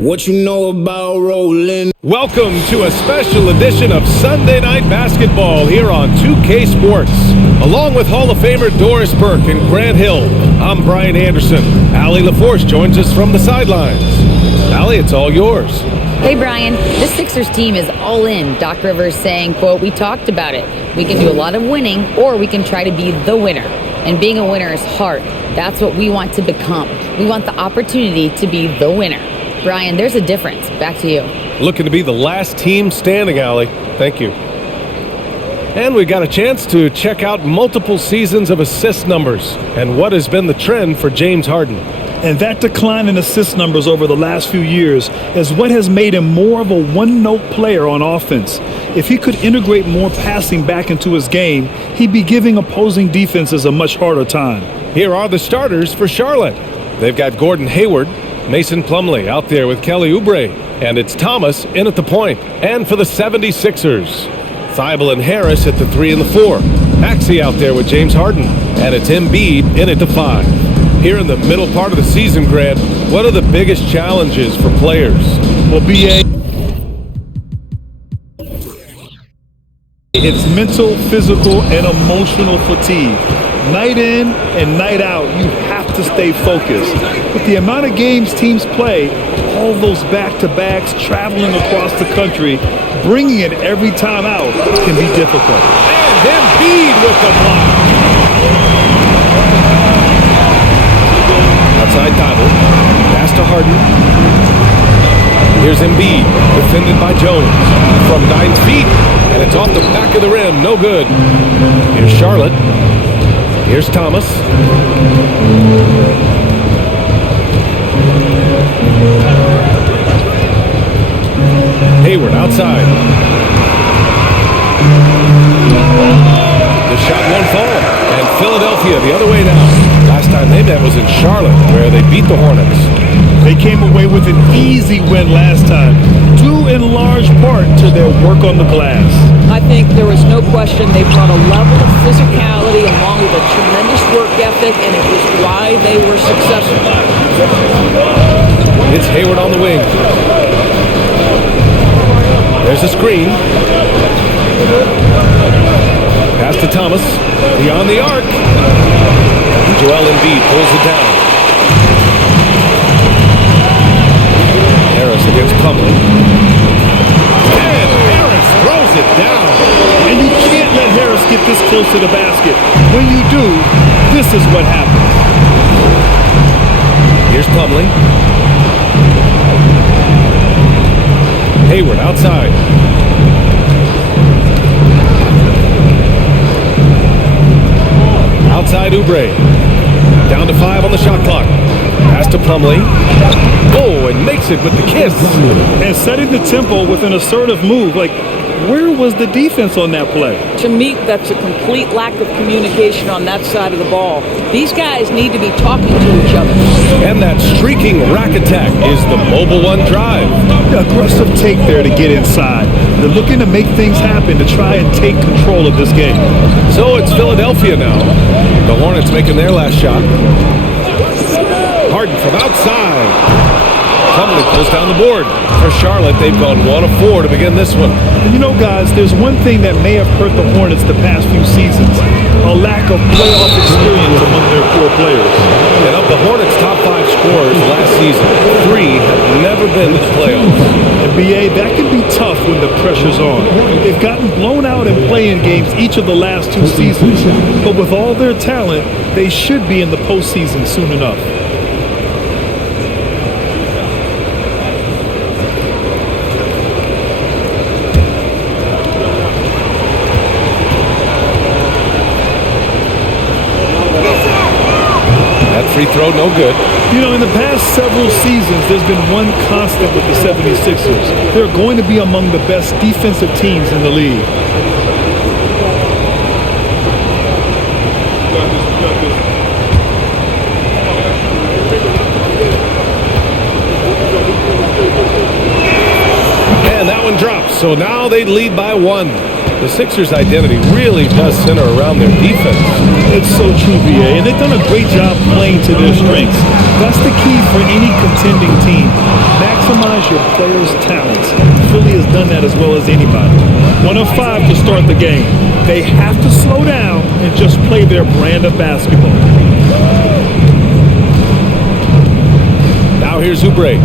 What you know about rolling? Welcome to a special edition of Sunday Night Basketball here on 2K Sports. Along with Hall of Famer Doris Burke and Grant Hill, I'm Brian Anderson. Allie LaForce joins us from the sidelines. Allie, it's all yours. Hey, Brian. This Sixers team is all in. Doc Rivers saying, quote, "We talked about it. We can do a lot of winning, or we can try to be the winner. And being a winner is hard. That's what we want to become. We want the opportunity to be the winner." Brian, there's a difference. Back to you. Looking to be the last team standing, Allie. Thank you. And we got a chance to check out multiple seasons of assist numbers and what has been the trend for James Harden. And that decline in assist numbers over the last few years is what has made him more of a one-note player on offense. If he could integrate more passing back into his game, he'd be giving opposing defenses a much harder time. Here are the starters for Charlotte. They've got Gordon Hayward, Mason Plumlee out there with Kelly Oubre, and it's Thomas in at the point. And for the 76ers, Thibault and Harris at the 3 and the 4. Maxey out there with James Harden, and it's Embiid in at the 5. Here in the middle part of the season, Grant, what are the biggest challenges for players? Well, BA, it's mental, physical, and emotional fatigue. Night in and night out, you have to stay focused. With the amount of games teams play, all those back-to-backs, traveling across the country, bringing it every time out can be difficult. And Embiid with the block. Outside Thibault, pass to Harden. Here's Embiid, defended by Jones from 9 feet, and it's off the back of the rim, no good. Here's Charlotte. Here's Thomas. Hayward outside. The shot won't fall. And Philadelphia the other way now. Last time they met was in Charlotte, where they beat the Hornets. They came away with an easy win last time, due in large part to their work on the glass. I think there was no question they brought a level of physicality along with a tremendous work ethic, and it was why they were successful. It's Hayward on the wing. There's a screen. Pass to Thomas. Beyond the arc. Joel Embiid pulls it down. Harris against Plumlee. And Harris throws it down. And you can't let Harris get this close to the basket. When you do, this is what happens. Here's Plumlee. Hayward outside. Outside Oubre. Down to 5 on the shot clock. Pass to Plumlee. Oh, and makes it with the kiss. And setting the tempo with an assertive move. Like, where was the defense on that play? To me, that's a complete lack of communication on that side of the ball. These guys need to be talking to each other. And that streaking rack attack is the Mobile One drive. Aggressive take there to get inside. They're looking to make things happen to try and take control of this game. So it's Philadelphia now. The Hornets making their last shot. Harden from outside. Plumlee pulls down the board. For Charlotte, they've gone 1 of 4 to begin this one. And you know, guys, there's one thing that may have hurt the Hornets the past few seasons. A lack of playoff experience among their core players. And of the Hornets' top 5 scorers last season, 3 have never been to the playoffs. And BA, that can be tough when the pressure's on. They've gotten blown out in play-in games each of the last 2 seasons. But with all their talent, they should be in the postseason soon enough. Free throw, no good. You know, in the past several seasons, there's been one constant with the 76ers. They're going to be among the best defensive teams in the league. And that one drops. So now they lead by 1. The Sixers' identity really does center around their defense. It's so true, VA, and they've done a great job playing to their strengths. That's the key for any contending team. Maximize your players' talents. Philly has done that as well as anybody. 1 of 5 to start the game. They have to slow down and just play their brand of basketball. Now here's Oubre.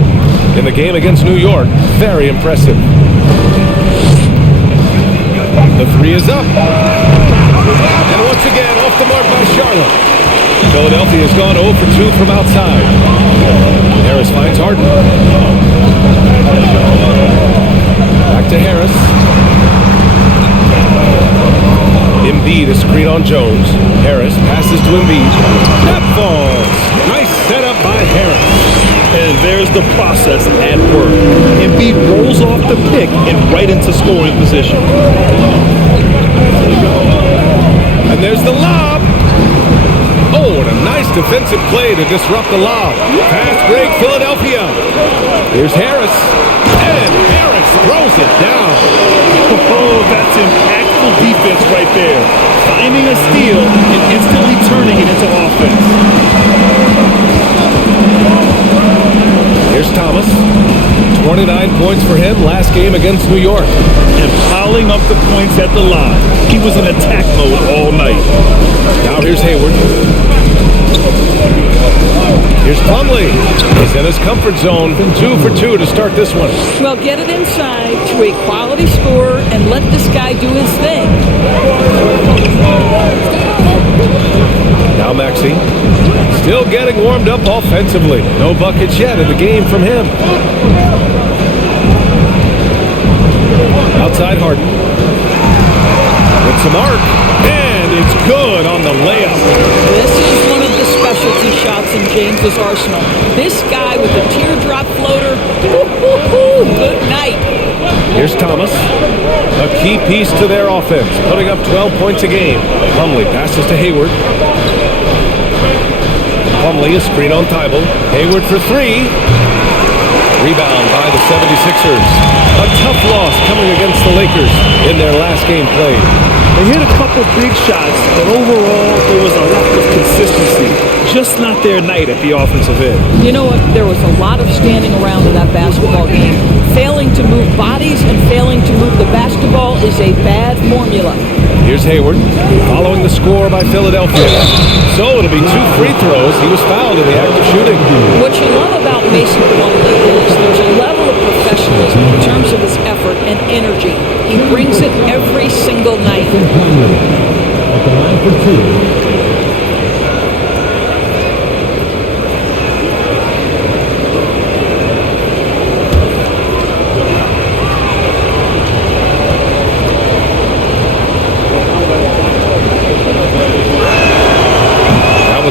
In the game against New York, very impressive. The 3 is up. And once again, off the mark by Charlotte. Philadelphia has gone 0 for 2 from outside. Harris finds Harden. Back to Harris. Embiid, a screen on Jones. Harris passes to Embiid. That falls. Nice setup by Harris. And there's the process at work. Embiid rolls off the pick and right into scoring position. And there's the lob. Oh, and a nice defensive play to disrupt the lob. Fast break, Philadelphia. Here's Harris. And Harris throws it down. Oh, that's impactful defense right there. Finding a steal and instantly turning it into offense. Here's Thomas. 29 points for him last game against New York. And piling up the points at the line. He was in attack mode all night. Now here's Hayward. Here's Plumlee. He's in his comfort zone. 2 for 2 to start this one. Well, get it inside to a quality scorer and let this guy do his thing. Now Maxey. Still getting warmed up offensively. No buckets yet in the game from him. Outside Harden. With some arc. And it's good on the layup. This is one of the specialty shots in James's arsenal. This guy with a teardrop floater. Good night. Here's Thomas. A key piece to their offense. Putting up 12 points a game. Plumlee passes to Hayward. Plumlee, a screen on Thibault. Hayward for 3. Rebound by the 76ers. A tough loss coming against the Lakers in their last game played. They hit a couple big shots, but overall, there was a lack of consistency. Just not their night at the offensive end. You know what? There was a lot of standing around in that basketball game. Failing to move bodies and failing to move the basketball is a bad formula. Here's Hayward, following the score by Philadelphia. So it'll be 2 free throws. He was fouled in the act of shooting. What you love about Mason Plumlee is there's a level of professionalism in terms of his effort and energy. He brings it every single night.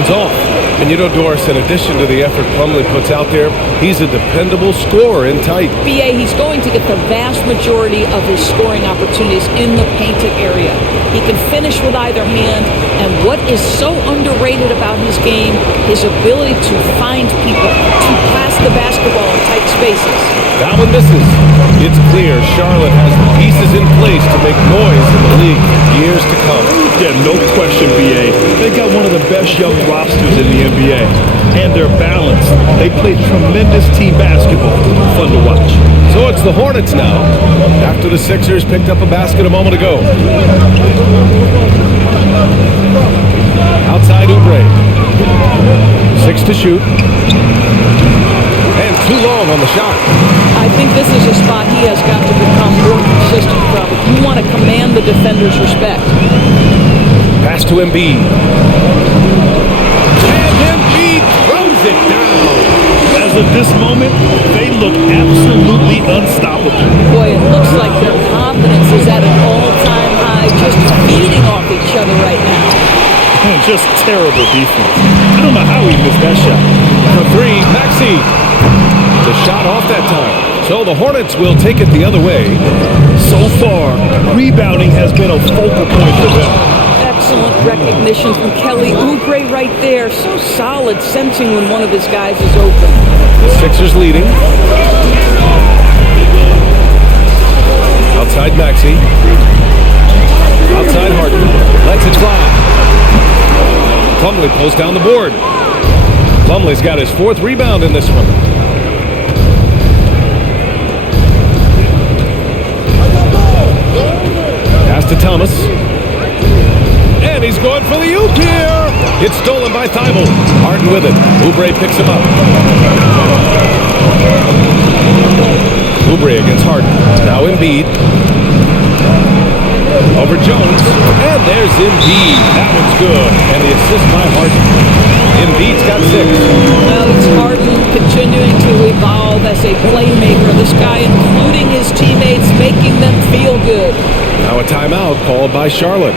Off. And you know, Doris, in addition to the effort Plumlee puts out there, he's a dependable scorer in tight. BA, he's going to get the vast majority of his scoring opportunities in the painted area. He can finish with either hand, and what is so underrated about his game, his ability to find people, to pass the basketball in tight spaces. That one misses. It's clear Charlotte has the pieces in place to make noise in the league for years to come. Yeah, no question, BA. They got one of the best young rosters in the NBA. And they're balanced. They play tremendous team basketball. Fun to watch. So it's the Hornets now, after the Sixers picked up a basket a moment ago. Outside Oubre. 6 to shoot. And too long on the shot. I think this is a spot he has got to become more consistent from. You want to command the defender's respect. Pass to Embiid. And Embiid throws it down. As of this moment, they look absolutely unstoppable. Boy, it looks like their confidence is at an all-time high, just feeding off each other right now. And just terrible defense. I don't know how he missed that shot. For 3, Maxey. The shot off that time. So the Hornets will take it the other way. So far, rebounding has been a focal point for them. Excellent recognition from Kelly Oubre right there. So solid, sensing when one of his guys is open. The Sixers leading. Outside Maxey. Outside Harden. Lets it fly. Plumlee pulls down the board. Plumlee's got his 4th rebound in this one. Pass to Thomas. And he's going for the oop here. It's stolen by Thibault. Harden with it. Oubre picks him up. Oubre against Harden. Now Embiid. Over Jones. And there's Embiid. That one's good. And the assist by Harden. Embiid's got 6. Well, it's Harden continuing to evolve as a playmaker. This guy, including his teammates, making them feel good. Now a timeout called by Charlotte.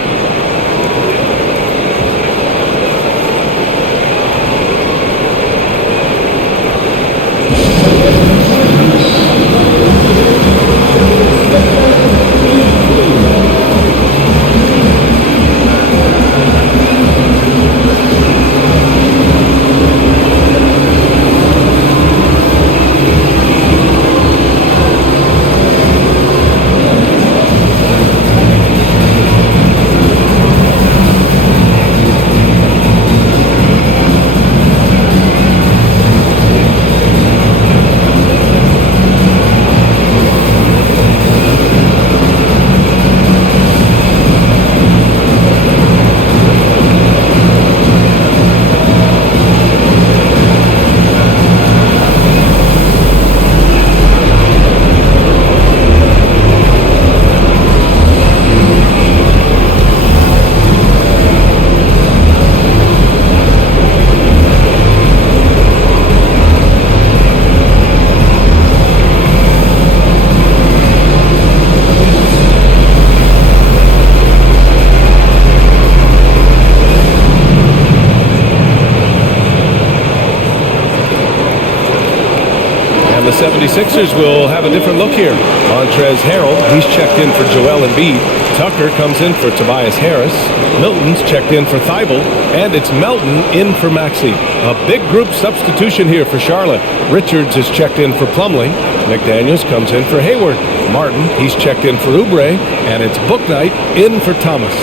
The 76ers will have a different look here. Montrezl Harrell, he's checked in for Joel Embiid. Tucker comes in for Tobias Harris. Milton's checked in for Thibault. And it's Melton in for Maxey. A big group substitution here for Charlotte. Richards is checked in for Plumlee. McDaniels comes in for Hayward. Martin, he's checked in for Oubre. And it's Bouknight in for Thomas.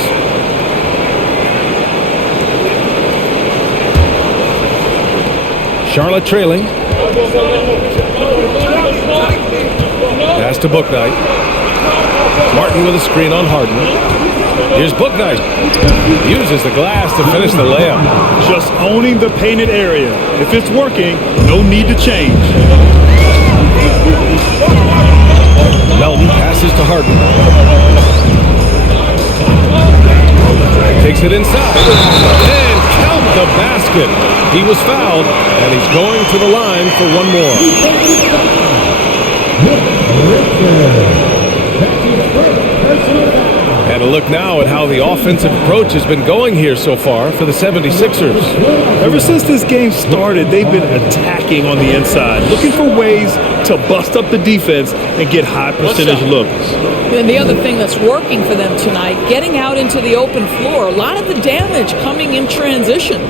Charlotte trailing. Pass to Bouknight. Martin with a screen on Harden. Here's Bouknight. Uses the glass to finish the layup. Just owning the painted area. If it's working, no need to change. Melton passes to Harden. Takes it inside. And count the basket. He was fouled, and he's going to the line for one more. And a look now at how the offensive approach has been going here so far for the 76ers. Ever since this game started, they've been attacking on the inside, looking for ways to bust up the defense and get high percentage looks. And the other thing that's working for them tonight, getting out into the open floor. A lot of the damage coming in transition.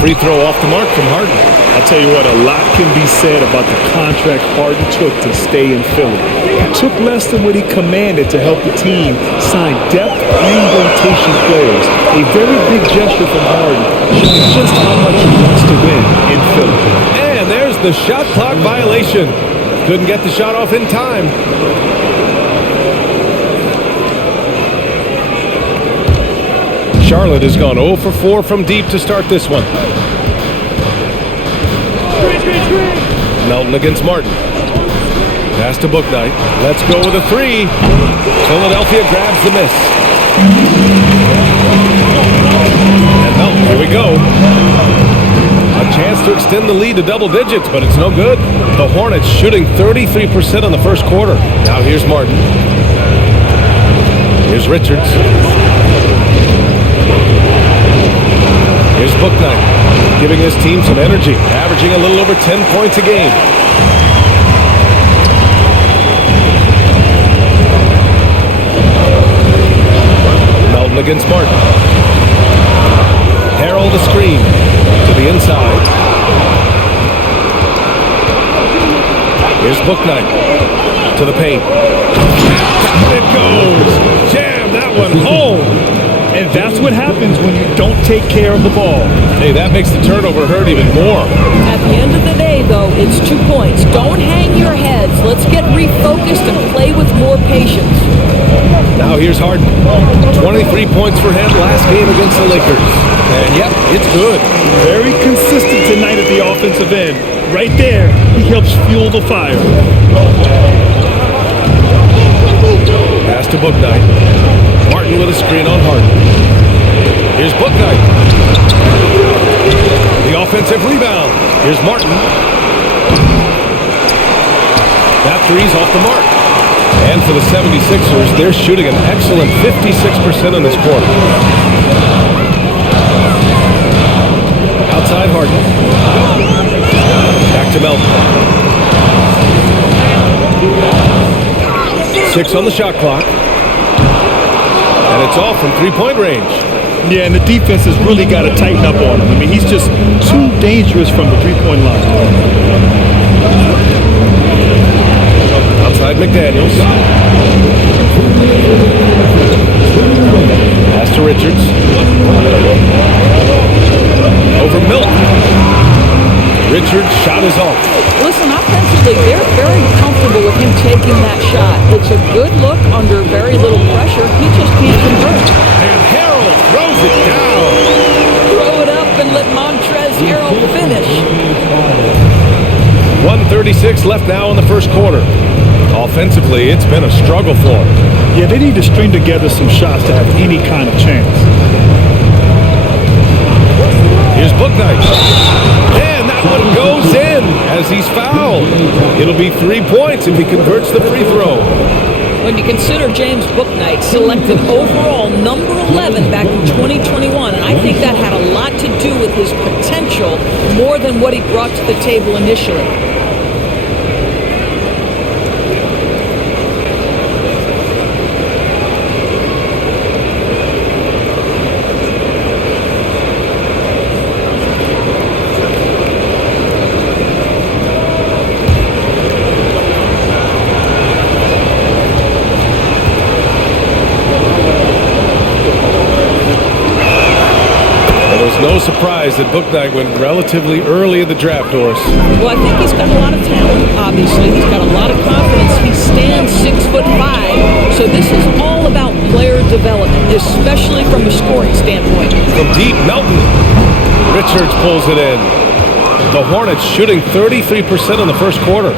Free throw off the mark from Harden. I'll tell you what, a lot can be said about the contract Harden took to stay in Philly. It took less than what he commanded to help the team sign depth and rotation players. A very big gesture from Harden, showing just how much he wants to win in Philly. And there's the shot clock violation. Couldn't get the shot off in time. Charlotte has gone 0 for 4 from deep to start this one. Melton against Martin. Pass to Bouknight. Let's go with a 3. Philadelphia grabs the miss. And Melton, here we go. A chance to extend the lead to double digits, but it's no good. The Hornets shooting 33% in the first quarter. Now here's Martin. Here's Richards. Here's Bouknight, giving his team some energy, averaging a little over 10 points a game. Melton against Martin. Harrell the screen to the inside. Here's Bouknight to the paint. Down it goes. Jam that one home. And that's what happens when you don't take care of the ball. Hey, that makes the turnover hurt even more. At the end of the day, though, it's 2 points. Don't hang your heads. Let's get refocused and play with more patience. Now here's Harden. 23 points for him last game against the Lakers. And yep, it's good. Very consistent tonight at the offensive end. Right there, he helps fuel the fire. Pass to Bouknight. Martin with a screen on Harden. Here's Bouknight. The offensive rebound. Here's Martin. That three's off the mark. And for the 76ers, they're shooting an excellent 56% in this quarter. Outside Harden. Back to Melton. 6 on the shot clock. And it's all from three-point range. Yeah, and the defense has really got to tighten up on him. I mean, he's just too dangerous from the three-point line. Outside McDaniels. Pass to Richards. Over Milton. Richards' shot is off. Listen, offensively, they're very comfortable with him taking that shot. It's a good look under very little pressure. He just can't convert. And Harrell throws it down. Throw it up and let Montrezl Harrell finish. 1:36 left now in the first quarter. Offensively, it's been a struggle for him. Yeah, they need to string together some shots to have any kind of chance. Here's Bouknight. And that one goes in as he's fouled. It'll be 3 points if he converts the free throw. When you consider James Bouknight selected overall number 11 back in 2021, and I think that had a lot to do with his potential more than what he brought to the table initially. No surprise that Bouknight went relatively early in the draft, Doris. Well, I think he's got a lot of talent, obviously. He's got a lot of confidence. He stands 6'5", so this is all about player development, especially from a scoring standpoint. From deep, Melton. Richards pulls it in. The Hornets shooting 33% in the first quarter.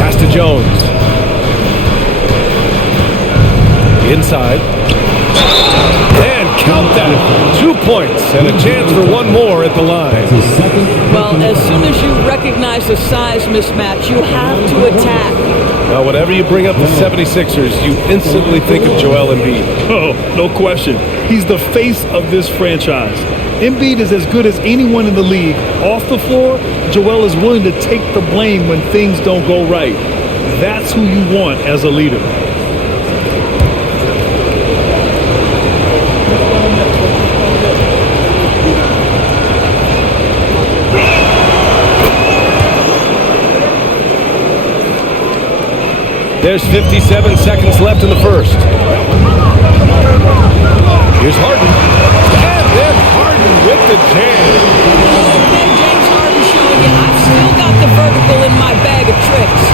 Pass to Jones. Inside. And count that. 2 points and a chance for one more at the line. Well, as soon as you recognize a size mismatch, you have to attack. Now, whenever you bring up the 76ers, you instantly think of Joel Embiid. Oh, no question. He's the face of this franchise. Embiid is as good as anyone in the league. Off the floor, Joel is willing to take the blame when things don't go right. That's who you want as a leader. There's 57 seconds left in the first. Here's Harden. And then Harden with the jam. Okay, James Harden showing you, I've still got the vertical in my bag of tricks.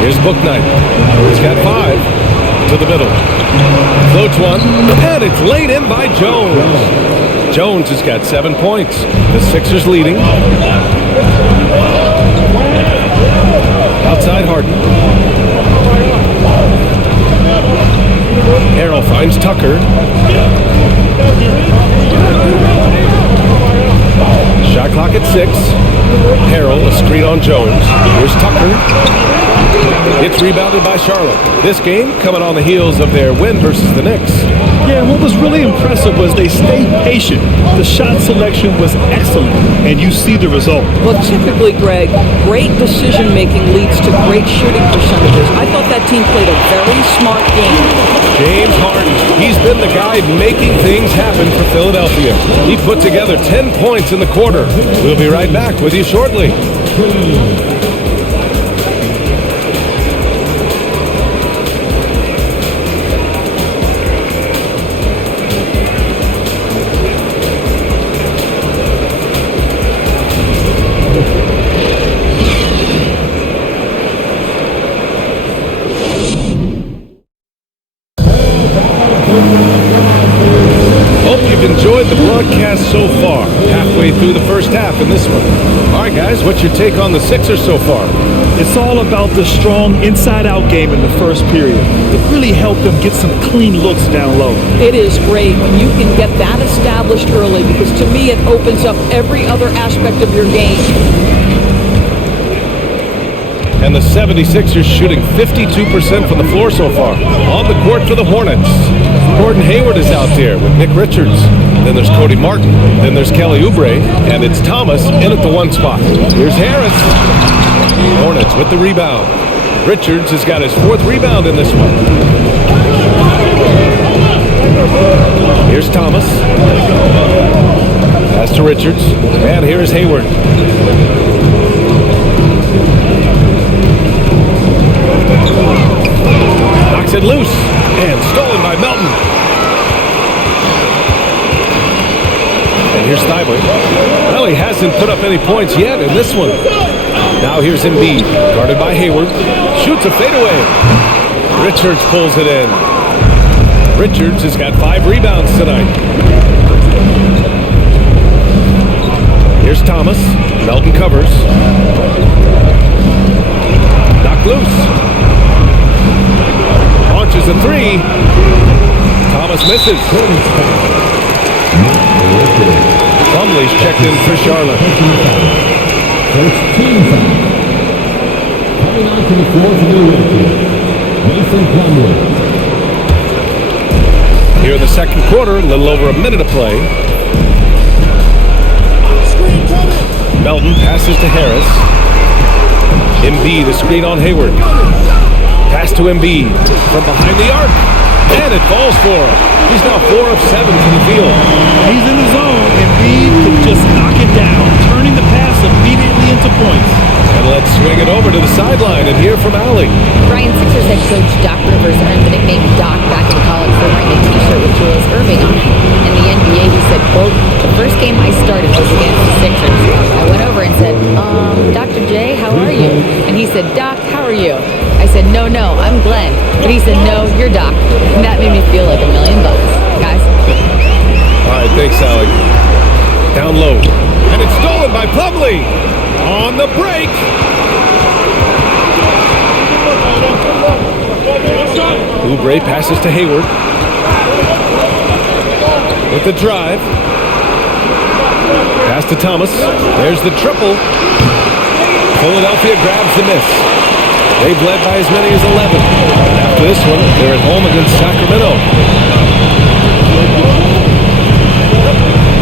Here's Bouknight. He's got 5 to the middle. Floats one, and it's laid in by Jones. Jones has got 7 points. The Sixers leading. Outside Harden. Harrell finds Tucker. Shot clock at 6. Harrell, a screen on Jones. Here's Tucker. It's rebounded by Charlotte. This game coming on the heels of their win versus the Knicks. Yeah, and what was really impressive was they stayed patient. The shot selection was excellent, and you see the result. Well, typically, Greg, great decision-making leads to great shooting percentages. I thought that team played a very smart game. James Harden, he's been the guy making things happen for Philadelphia. He put together 10 points in the quarter. We'll be right back with you shortly. Hope you've enjoyed the broadcast so far. Halfway through the first half in this one. All right, guys, what's your take on the Sixers so far? It's all about the strong inside-out game in the first period. It really helped them get some clean looks down low. It is great when you can get that established early because to me it opens up every other aspect of your game. And the 76ers shooting 52% from the floor so far. On the court for the Hornets. Gordon Hayward is out there with Nick Richards. Then there's Cody Martin. Then there's Kelly Oubre. And it's Thomas in at the one spot. Here's Harris. Hornets with the rebound. Richards has got his fourth rebound in this one. Here's Thomas. Pass to Richards. And here's Hayward. Knocks it loose and stolen by Melton. And here's Thibault. Well, he hasn't put up any points yet in this one. Now here's Embiid, guarded by Hayward. Shoots a fadeaway. Richards pulls it in. Richards has got 5 rebounds tonight. Here's Thomas. Melton covers. Knocked loose. Launches a 3. Thomas misses. Plumlee's checked in for Charlotte. First team foul. Coming onto the floor for the Lakers, Mason Plumlee. Here in the second quarter, a little over a minute of play. Melton passes to Harris. Embiid, a screen on Hayward. Pass to Embiid from behind the arc. And it falls for him. He's now 4 of 7 from the field. He's in the zone. Embiid could just knock it down, turning the pass immediately into points. And let's swing it over to the sideline and hear from Allie. Brian, Sixers head coach Doc Rivers earned the nickname Doc back in college for wearing a t-shirt with Julius Erving on it. In the NBA, he said, quote, "The first game I started was against the Sixers. I went over and said, Dr. J, how are you?" And he said, "Doc, how are you?" I said, no, I'm Glenn. But he said, "No, you're Doc." And that made me feel like $1 million, guys. All right, thanks, Allie. Down low. And it's stolen by Plumlee. On the break. Oubre passes to Hayward. With the drive. Pass to Thomas. There's the triple. Philadelphia grabs the miss. They've led by as many as 11. After this one, they're at home against Sacramento.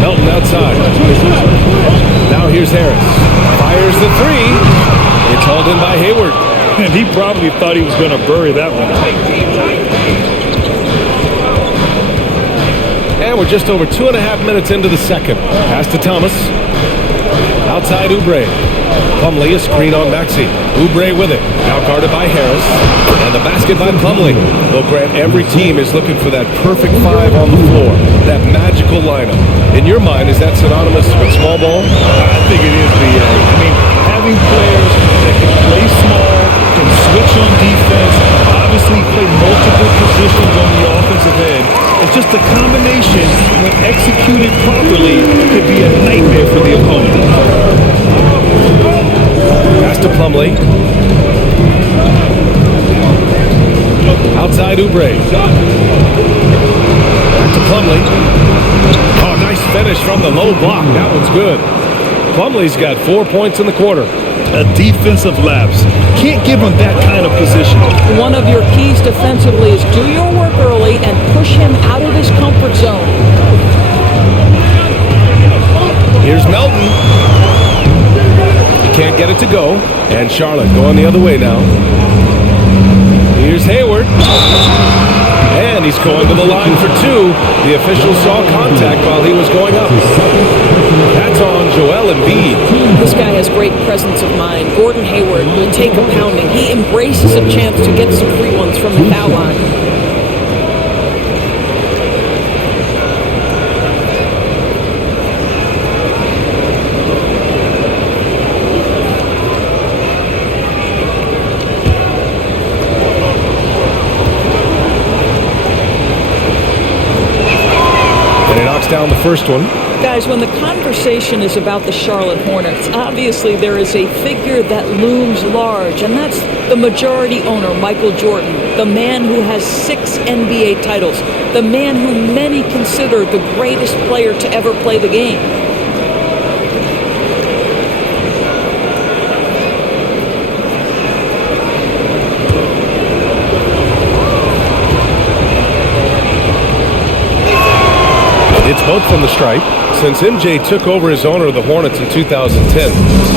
Melton outside. Now here's Harris. Fires the 3. It's hauled in by Hayward. And he probably thought he was going to bury that one. And we're just over 2.5 minutes into the second. Pass to Thomas. Outside Oubre. Plumlee, a screen on Maxey. Oubre with it. Now guarded by Harris. And the basket by Plumlee. Well, Grant, every team is looking for that perfect 5 on the floor. That magical lineup. In your mind, is that synonymous with small ball? I think it is, B.A. I mean, having players that can play small, can switch on defense, obviously play multiple positions on the offensive end. It's just a combination, when executed properly, could be a nightmare for the opponent. Pass to Plumlee. Outside Oubre. Back to Plumlee. Oh, nice finish from the low block. That one's good. Plumlee's got 4 points in the quarter. A defensive lapse. can't give him that kind of position. One of your keys defensively is do your work early and push him out of his comfort zone. Here's Melton. He can't get it to go. And Charlotte going the other way now. Here's Hayward. And he's going to the line for two. The official saw contact while he was going up. That's on Joel Embiid. This guy has great presence of mind. Gordon Hayward will take a pounding. He embraces a chance to get some free ones from the foul line. Down the first one. Guys, when the conversation is about the Charlotte Hornets, obviously there is a figure that looms large, and that's the majority owner, Michael Jordan, the man who has 6 NBA titles, the man who many consider the greatest player to ever play the game. It's both from the stripe. Since MJ took over as owner of the Hornets in 2010,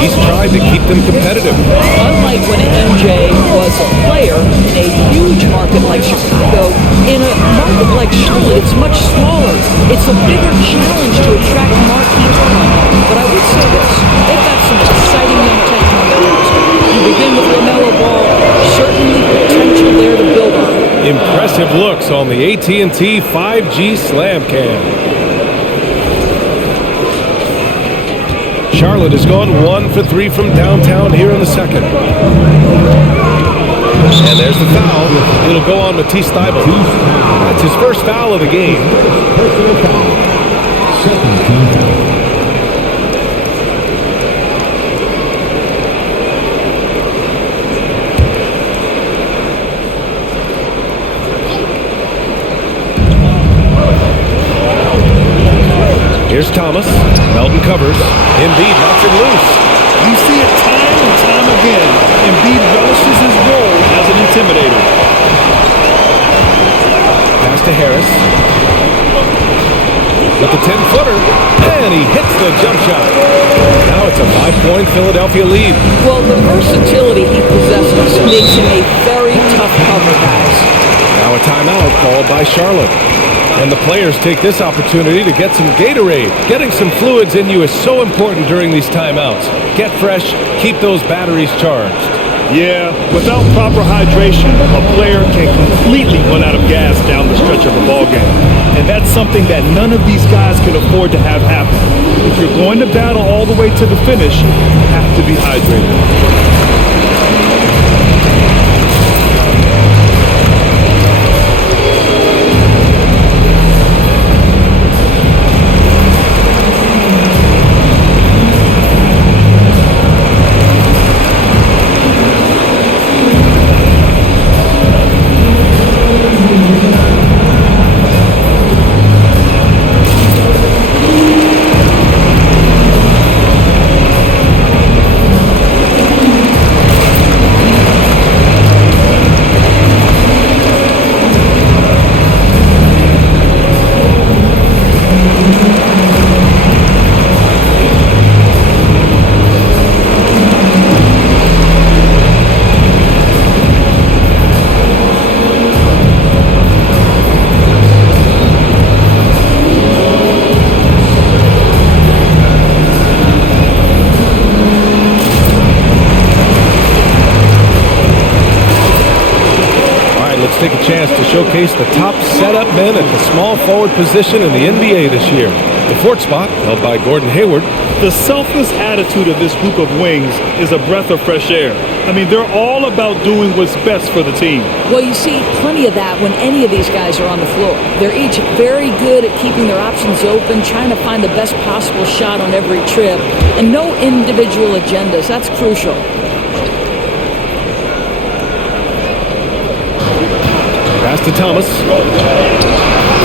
he's tried to keep them competitive. Unlike when MJ was a player in a huge market like Chicago, in a market like Charlotte, it's much smaller. It's a bigger challenge to attract marquee talent. But I would say this, they've got some exciting young talent on their roster. You begin with LaMelo Ball, certainly potential there to build on. Impressive looks on the AT&T 5G Slam Cam. Charlotte has gone 1 for 3 from downtown here in the second. And there's the foul. It'll go on Matisse Thybulle. That's his first foul of the game. Personal foul. Second team foul. Here's Thomas. Melton covers. Embiid knocks it loose. You see it time and time again. Embiid relishes his role as an intimidator. Pass to Harris. With the 10-footer. And he hits the jump shot. Now it's a 5-point Philadelphia lead. Well, the versatility he possesses makes him a very tough cover, guys. Now a timeout called by Charlotte. And the players take this opportunity to get some Gatorade. Getting some fluids in you is so important during these timeouts. Get fresh, keep those batteries charged. Yeah, without proper hydration, a player can completely run out of gas down the stretch of a ball game. And that's something that none of these guys can afford to have happen. If you're going to battle all the way to the finish, you have to be hydrated. Take a chance to showcase the top setup men at the small forward position in the NBA this year. The fourth spot, held by Gordon Hayward. The selfless attitude of this group of wings is a breath of fresh air. I mean, they're all about doing what's best for the team. Well, you see plenty of that when any of these guys are on the floor. They're each very good at keeping their options open, trying to find the best possible shot on every trip, and no individual agendas. That's crucial. Pass to Thomas.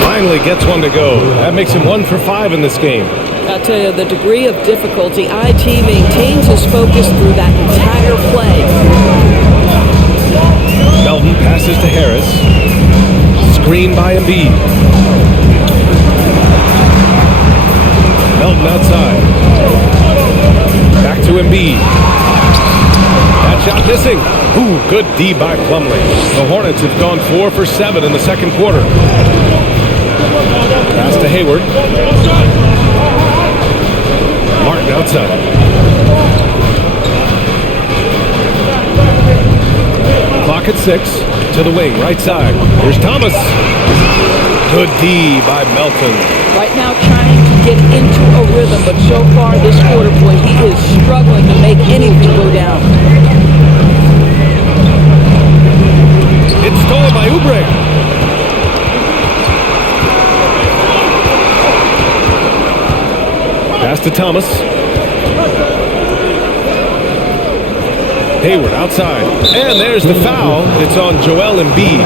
Finally gets one to go. That makes him 1 for 5 in this game. I'll tell you, the degree of difficulty, IT maintains his focus through that entire play. Shot missing. Ooh, good D by Plumlee. The Hornets have gone 4 for 7 in the second quarter. Pass to Hayward. Martin outside. Clock at 6. To the wing, right side. Here's Thomas. Good D by Melton. Right now trying to get into a rhythm, but so far this quarter, boy, he is struggling to make anything go down. It's stolen by Oubre. Pass to Thomas. Hayward outside. And there's the foul. It's on Joel Embiid.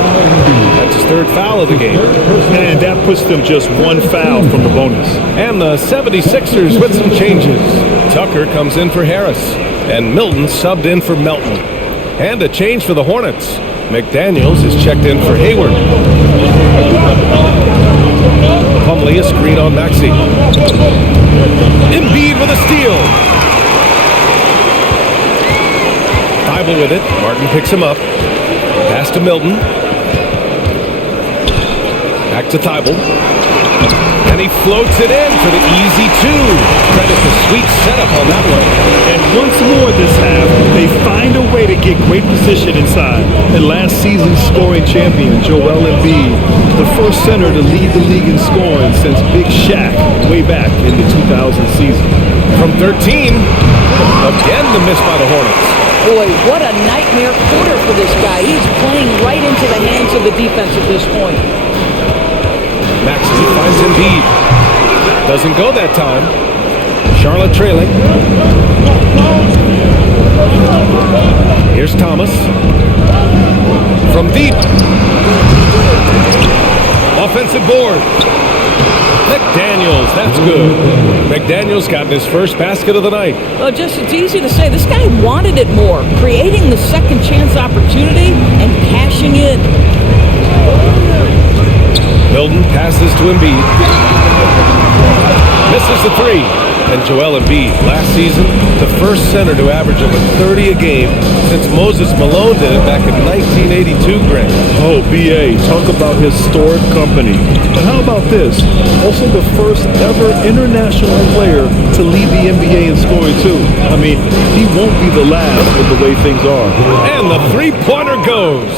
That's his third foul of the game. And that puts them just one foul from the bonus. And the 76ers with some changes. Tucker comes in for Harris. And Milton subbed in for Melton. And a change for the Hornets. McDaniels is checked in for Hayward. Plumlee a screen on Maxey. Embiid with a steal. Thibault with it. Martin picks him up. Pass to Milton. Back to Thibault. And he floats it in for the easy 2. Credit the sweet setup on that one. And once more this half, they find a way to get great position inside. And last season's scoring champion, Joel Embiid, the first center to lead the league in scoring since Big Shaq way back in the 2000 season. From 13, again the miss by the Hornets. Boy, what a nightmare quarter for this guy. He's playing right into the hands of the defense at this point. Maxey finds Embiid. Doesn't go that time. Charlotte trailing. Here's Thomas. From deep. Offensive board. McDaniels, that's good. McDaniels gotten his first basket of the night. Well, just it's easy to say. This guy wanted it more, creating the second chance opportunity and cashing in. Milton passes to Embiid. Misses the 3. And Joel Embiid, last season, the first center to average over 30 a game since Moses Malone did it back in 1982, Grant. Oh, B.A., talk about historic company. And how about this? Also the first ever international player to lead the NBA in scoring, too. I mean, he won't be the last with the way things are. And the three-pointer goes.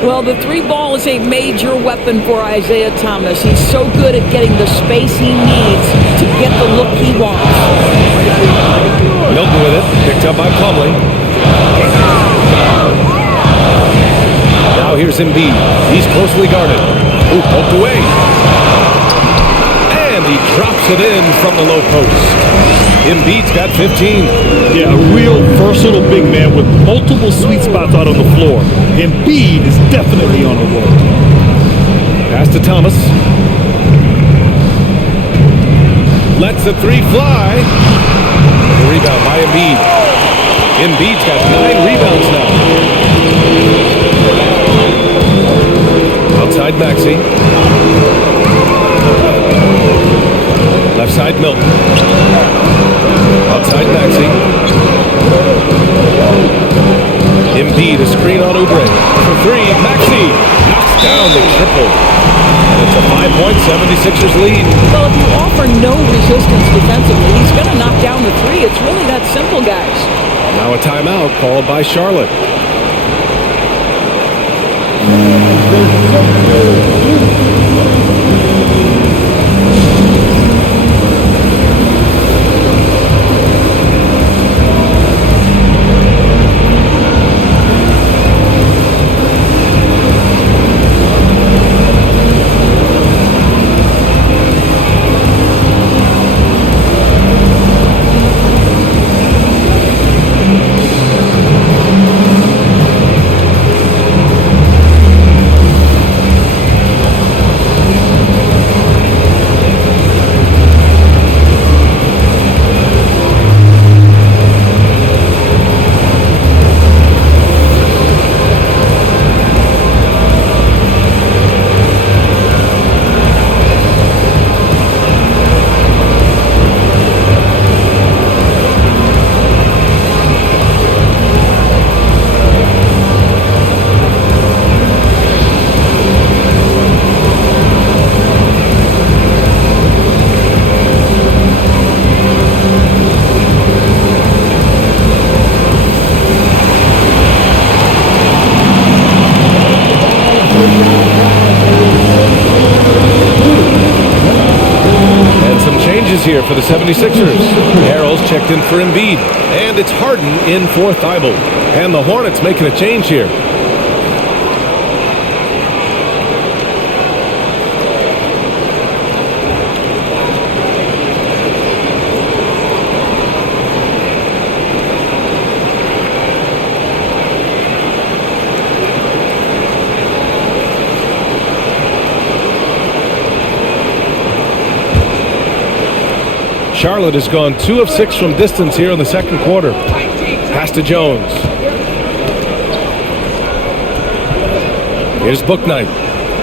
Well, the 3 ball is a major weapon for Isaiah Thomas. He's so good at getting the space he needs to get the look he wants. Milton with it, picked up by Plumlee. Now here's Embiid. He's closely guarded. Ooh, poked away. And he drops it in from the low post. Embiid's got 15. Yeah, a real versatile big man with multiple sweet spots out on the floor. Embiid is definitely on a roll. Pass to Thomas. Lets the 3 fly. The rebound by Embiid. Embiid's got 9 rebounds now. Outside Maxey. Left side Milton. Outside Maxey. Embiid a screen on Oubre. For 3, Maxey knocks down the triple. And it's a 5-point 76ers lead. Well, if you offer no resistance defensively, he's going to knock down the 3. It's really that simple, guys. Now a timeout called by Charlotte. here for the 76ers. Harrell's checked in for Embiid. And it's Harden in for Thibault. And the Hornets making a change here. Charlotte has gone 2 of 6 from distance here in the second quarter. Pass to Jones. Here's Bouknight.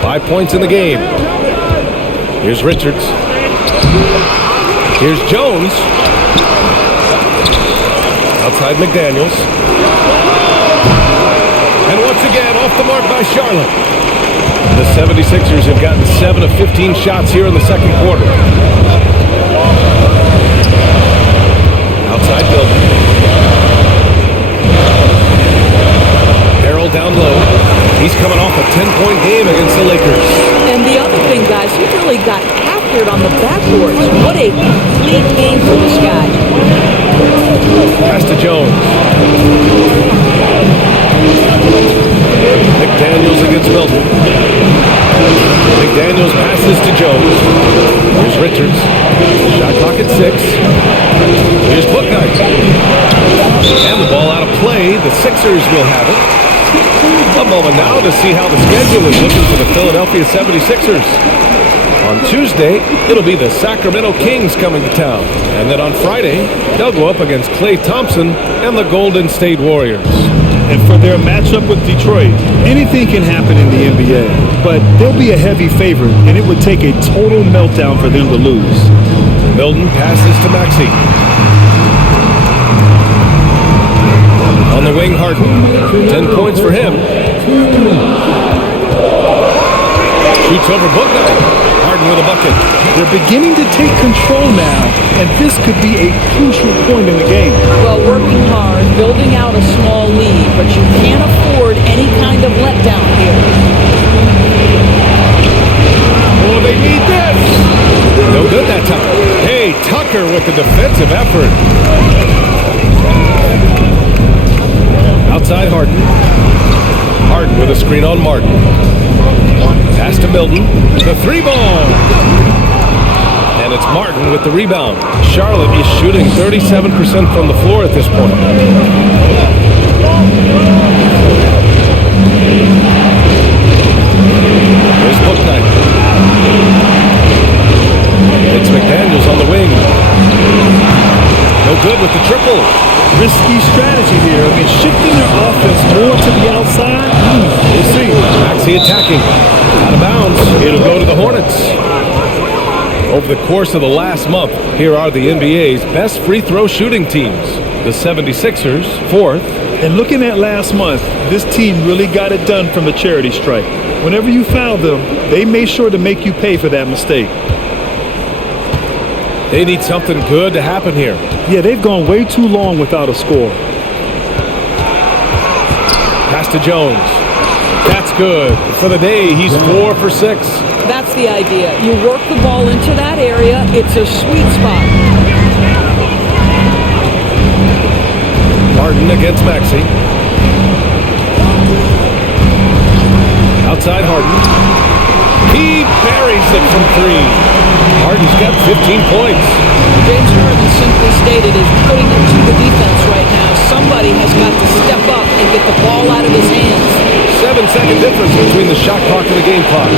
5 points in the game. Here's Richards. Here's Jones. Outside McDaniels. And once again, off the mark by Charlotte. The 76ers have gotten 7 of 15 shots here in the second quarter. Outside building. Harrell down low. He's coming off a 10-point game against the Lakers. And the other thing, guys, he really got after it on the backboards. What a complete game for this guy. Pass to Jones. McDaniels against Milton. McDaniels passes to Jones. Here's Richards. Shot clock at 6. Here's Bouknight. And the ball out of play. The Sixers will have it. A moment now to see how the schedule is looking for the Philadelphia 76ers. On Tuesday, it'll be the Sacramento Kings coming to town. And then on Friday, they'll go up against Klay Thompson and the Golden State Warriors. And for their matchup with Detroit, anything can happen in the NBA. But they'll be a heavy favorite, and it would take a total meltdown for them to lose. Milton passes to Maxey. On the wing, Harden. 10 points for him. Shoots over Bouknight. Harden with a bucket. They're beginning to take control now, and this could be a crucial point in the game. Well, working hard, building out a small lead, but you can't afford any kind of letdown here. Oh, they need this. No good that time. Hey, Tucker with the defensive effort. Outside Harden. Harden with a screen on Martin. Pass to Milton. The 3-ball. And it's Martin with the rebound. Charlotte is shooting 37% from the floor at this point. Here's Bouknight. It's McDaniels on the wing. No good with the triple. Risky strategy here. I mean, shifting their offense more to the outside. We'll see. Maxey attacking. Out of bounds. It'll go to the Hornets. Over the course of the last month, here are the NBA's best free throw shooting teams. The 76ers, 4th. And looking at last month, this team really got it done from a charity stripe. Whenever you foul them, they made sure to make you pay for that mistake. They need something good to happen here. Yeah, they've gone way too long without a score. Pass to Jones. That's good. For the day, he's 4 for 6. That's the idea. You work the ball into that area. It's a sweet spot. Harden against Maxey. Outside Harden. He buries it from 3. Harden's got 15 points. James Harden simply stated is putting it to the defense right now. Somebody has got to step up and get the ball out of his hands. 7-second difference between the shot clock and the game clock.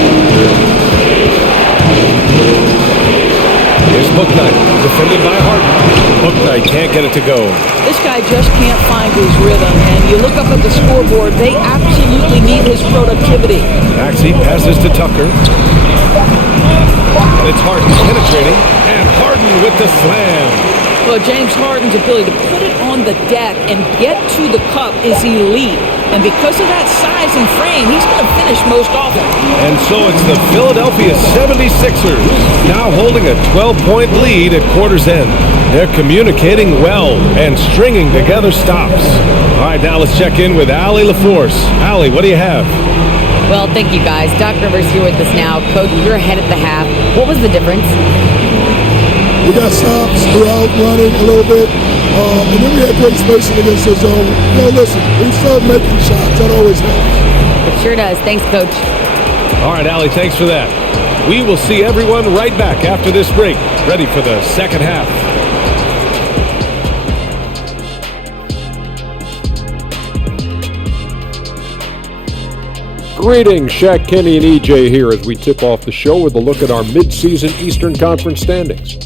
Here's Bouknight, defended by Harden. Bouknight can't get it to go. This guy just can't find his rhythm, and you look up at the scoreboard, they absolutely need his productivity. Maxey passes to Tucker. And it's Harden penetrating, and Harden with the slam. Well, James Harden's ability to put it on the deck and get to the cup is elite. And because of that size and frame, he's going to finish most often. And so it's the Philadelphia 76ers now holding a 12-point lead at quarter's end. They're communicating well and stringing together stops. All right, now let's check in with Allie LaForce. Allie, what do you have? Well, thank you guys. Doc Rivers here with us now. Coach, you're ahead at the half. What was the difference? We got stops throughout running a little bit. And then we had great spacing against the zone. Listen, we start making shots. That always helps. It sure does. Thanks, Coach. All right, Allie, thanks for that. We will see everyone right back after this break, ready for the second half. Greetings, Shaq, Kenny, and EJ here as we tip off the show with a look at our midseason Eastern Conference standings.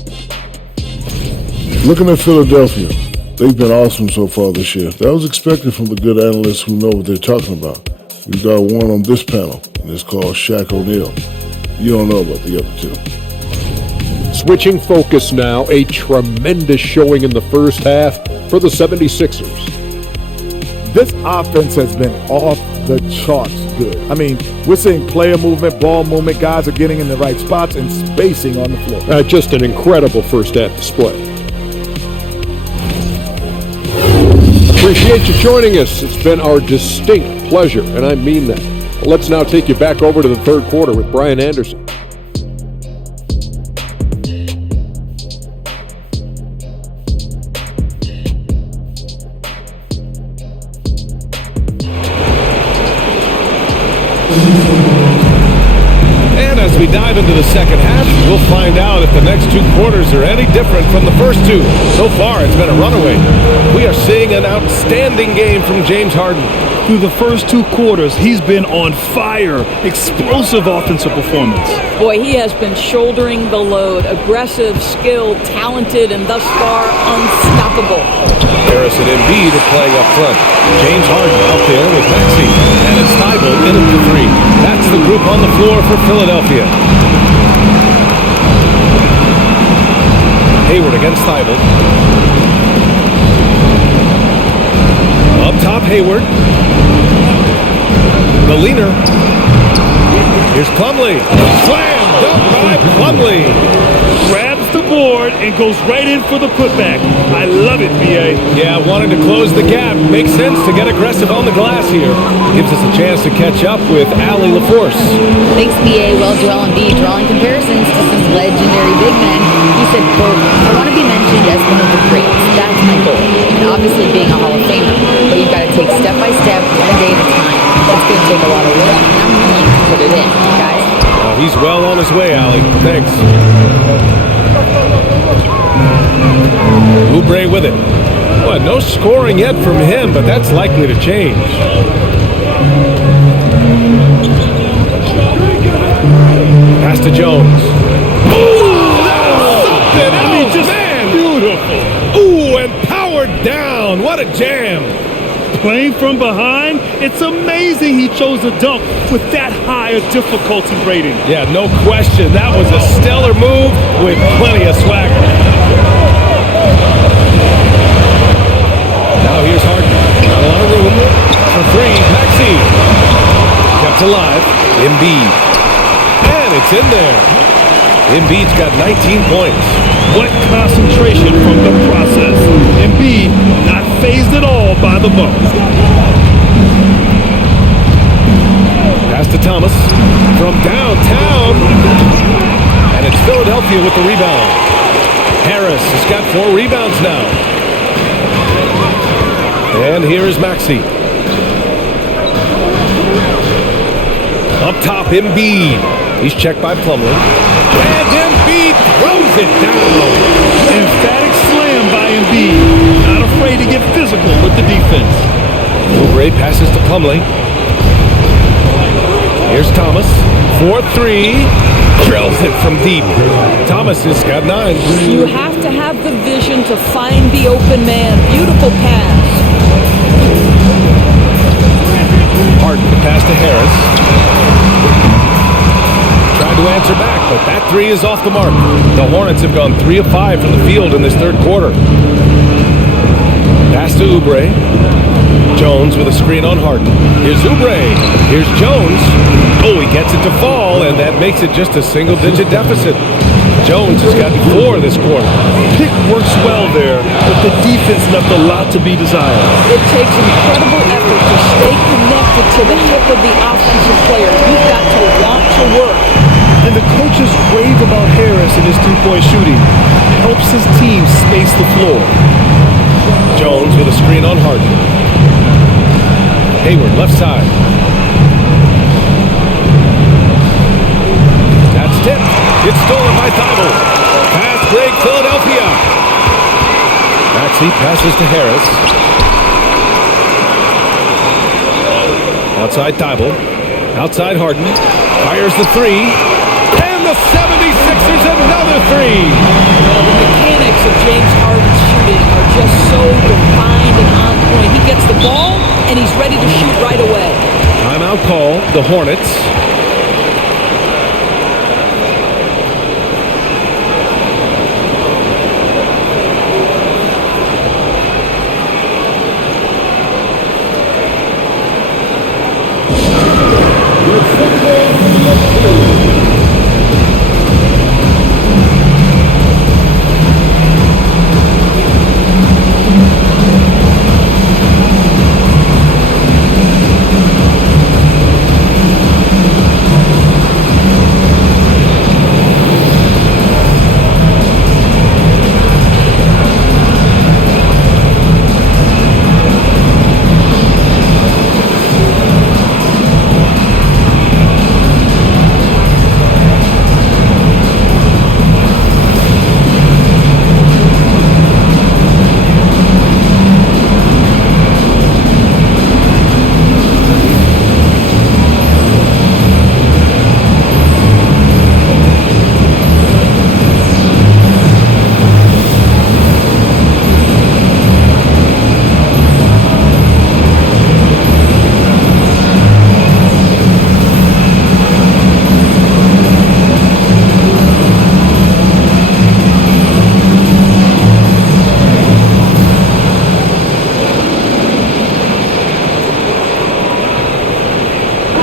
Looking at Philadelphia, they've been awesome so far this year. That was expected from the good analysts who know what they're talking about. We've got one on this panel, and it's called Shaq O'Neal. You don't know about the other two. Switching focus now, a tremendous showing in the first half for the 76ers. This offense has been off the charts good. I mean, we're seeing player movement, ball movement, guys are getting in the right spots and spacing on the floor. Just an incredible first half display. Appreciate you joining us. It's been our distinct pleasure, and I mean that. Let's now take you back over to the third quarter with Brian Anderson. And as we dive into the second half, we'll find out if the next two quarters are any different from the first two. So far, it's been a runaway. We are seeing an outstanding game from James Harden. Through the first two quarters, he's been on fire. Explosive offensive performance. Boy, he has been shouldering the load. Aggressive, skilled, talented, and thus far unstoppable. Harris and Embiid are playing up front. James Harden out there with Maxey. And it's Thibault in at the three. That's the group on the floor for Philadelphia. Hayward against Thibault. Up top, Hayward. The leaner. Here's Plumlee. Slam! Dunk by Plumlee. Grabs the board and goes right in for the putback. I love it, B.A. Yeah, wanting to close the gap. Makes sense to get aggressive on the glass here. Gives us a chance to catch up with Allie LaForce. Thanks, BA. Well, Joel Embiid drawing comparisons to some legendary big men. He said, quote, I want to be mentioned as one of the greats. That's my goal. And obviously being a Hall of Famer. But you've got to take step by step, one day at a time. That's going to take a lot of work, and I'm willing to put it in, guys. He's well on his way, Allie. Thanks. Oubre with it. Well, no scoring yet from him, but that's likely to change. Pass to Jones. Ooh, that's something! I mean, just beautiful. Ooh, and powered down. What a jam. Playing from behind, it's amazing he chose a dunk with that high a difficulty rating. Yeah, no question. That was a stellar move with plenty of swagger. Now here's Harden. Not a lot of room for three. Maxey. Kept alive. Embiid. And it's in there. Embiid's got 19 points. What concentration from the process. Embiid not fazed at all by the bump. Pass to Thomas from downtown. And it's Philadelphia with the rebound. Harris has got 4 rebounds now. And here is Maxey. Up top, Embiid. He's checked by Plumlee. And Embiid throws it down. Emphatic slam by Embiid. Not afraid to get physical with the defense. Oubre passes to Plumlee. Here's Thomas. 4-3. Drills it from deep. Thomas has got 9. You have to have the vision to find the open man. Beautiful pass. Harden to pass to Harris. Tried to answer back, but that 3 is off the mark. The Hornets have gone 3 of 5 from the field in this third quarter. Pass to Oubre. Jones with a screen on Harden. Here's Oubre. Here's Jones. Oh, he gets it to fall, and that makes it just a single-digit deficit. Jones has gotten 4 this quarter. Pick works well there, but the defense left a lot to be desired. It takes incredible effort to stay connected to the hip of the offensive player. You've got to want to work. And the coaches rave about Harris and his three-point shooting. helps his team space the floor. Jones with a screen on Harden. Hayward, left side. That's tipped. It's stolen by Thibault. Fast break, Philadelphia. Maxey passes to Harris. Outside Thibault. Outside Harden. Fires the three. And the 76ers another three. The mechanics of James Harden's shooting are just so defined and on point. He gets the ball, and he's ready to shoot right away. Timeout call, the Hornets.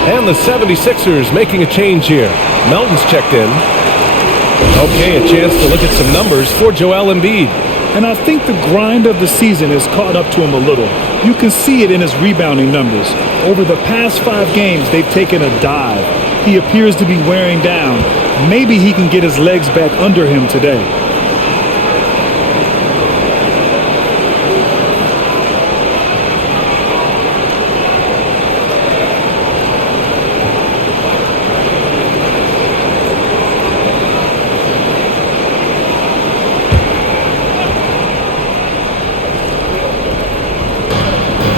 And the 76ers making a change here. Melton's checked in. Okay, a chance to look at some numbers for Joel Embiid. And I think the grind of the season has caught up to him a little. You can see it in his rebounding numbers. Over the past 5 games, they've taken a dive. He appears to be wearing down. Maybe he can get his legs back under him today.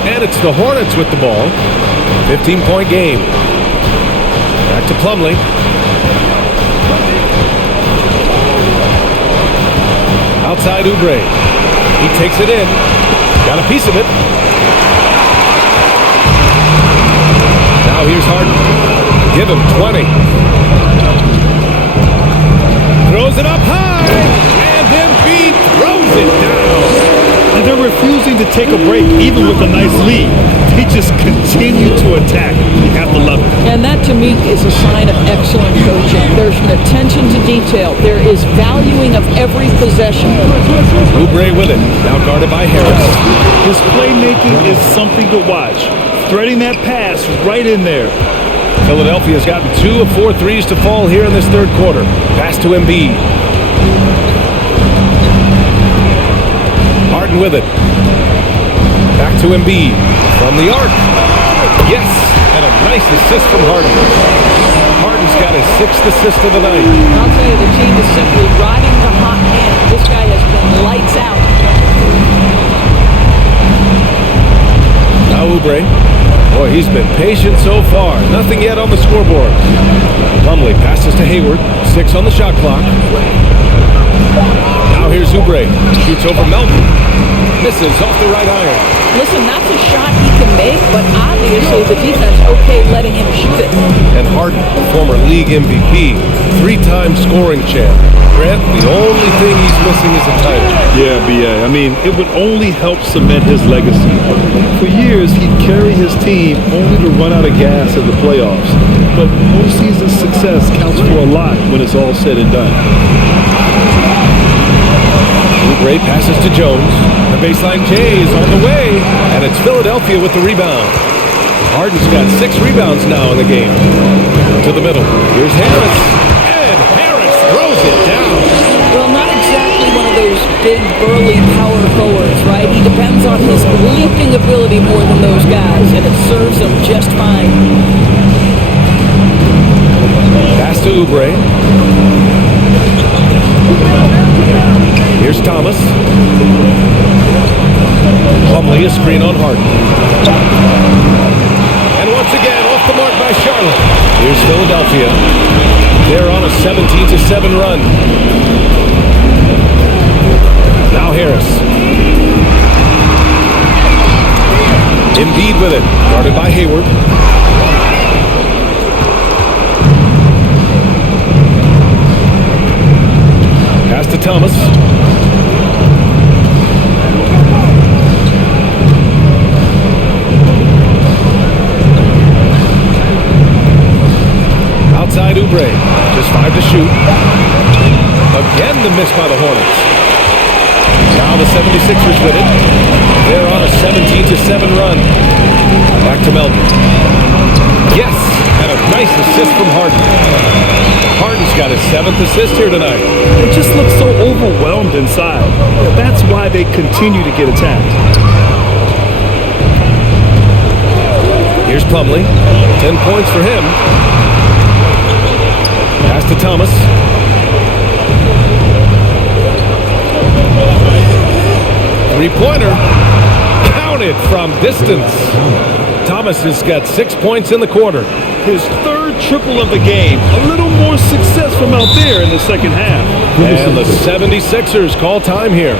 And it's the Hornets with the ball. 15-point game. Back to Plumlee. Outside Oubre. He takes it in. Got a piece of it. Now here's Harden. Give him 20. Throws it up high. And Embiid throws it down. And they're refusing to take a break, even with a nice lead. They just continue to attack. You have to love it. And that, to me, is a sign of excellent coaching. There's an attention to detail. There is valuing of every possession. Oubre with it. Now guarded by Harris. His playmaking is something to watch. Threading that pass right in there. Philadelphia's gotten 2 of 4 threes to fall here in this third quarter. Pass to Embiid. Harden with it. Back to Embiid. From the arc. Yes! And a nice assist from Harden. Harden's got his 6th assist of the night. I'll tell you, the team is simply riding the hot hand. This guy has been lights out. Now Oubre. Boy, he's been patient so far. Nothing yet on the scoreboard. Plumlee passes to Hayward. 6 on the shot clock. Now here's Oubre. Shoots over Melton. Misses off the right iron. Listen, that's a shot he can make, but obviously the defense okay letting him shoot it. And Harden, former league MVP, 3-time scoring champ. Grant, the only thing he's missing is a title. Yeah, B.A. I mean, it would only help cement his legacy. For years, he'd carry his team only to run out of gas in the playoffs. But postseason success counts for a lot when it's all said and done. Oubre passes to Jones. The baseline J is on the way, and it's Philadelphia with the rebound. Harden's got 6 rebounds now in the game. To the middle. Here's Harris. And Harris throws it down. Well, not exactly one of big, burly power forwards, right? He depends on his leaping ability more than those guys, and it serves him just fine. Pass to Oubre. Here's Thomas. Plumlee, a screen on Harden. And once again, off the mark by Charlotte. Here's Philadelphia. They're on a 17-7 run. Now Harris. Embiid with it. Guarded by Hayward. Pass to Thomas. Outside Oubre. Just 5 to shoot. Again the miss by the Hornets. Now the 76ers with it. They're on a 17-7 run. Back to Melton. Yes, and a nice assist from Harden. Harden's got his 7th assist here tonight. They just look so overwhelmed inside. That's why they continue to get attacked. Here's Plumlee. 10 points for him. Pass to Thomas. Three-pointer. Counted from distance. Thomas has got 6 points in the quarter. His third triple of the game. A little more success from out there in the second half. And the 76ers call time here.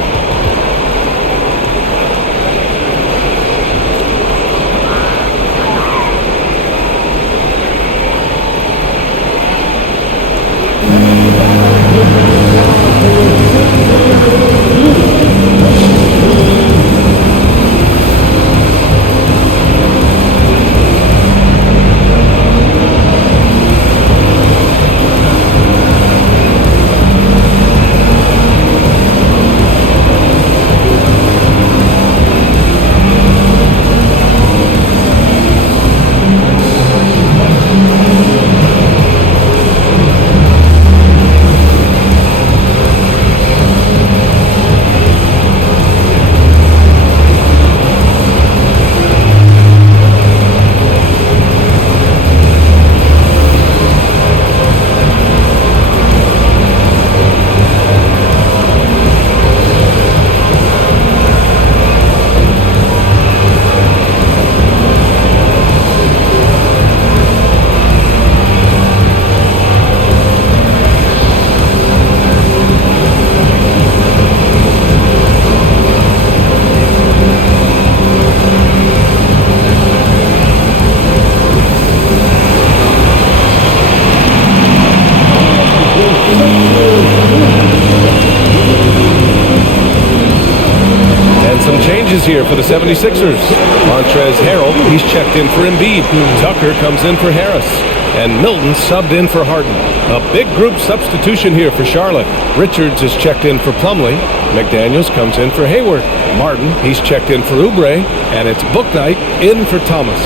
Here for the 76ers. Montrezl Harrell, he's checked in for Embiid. Tucker comes in for Harris. And Milton subbed in for Harden. A big group substitution here for Charlotte. Richards is checked in for Plumlee. McDaniels comes in for Hayward. Martin, he's checked in for Oubre. And it's Bouknight in for Thomas.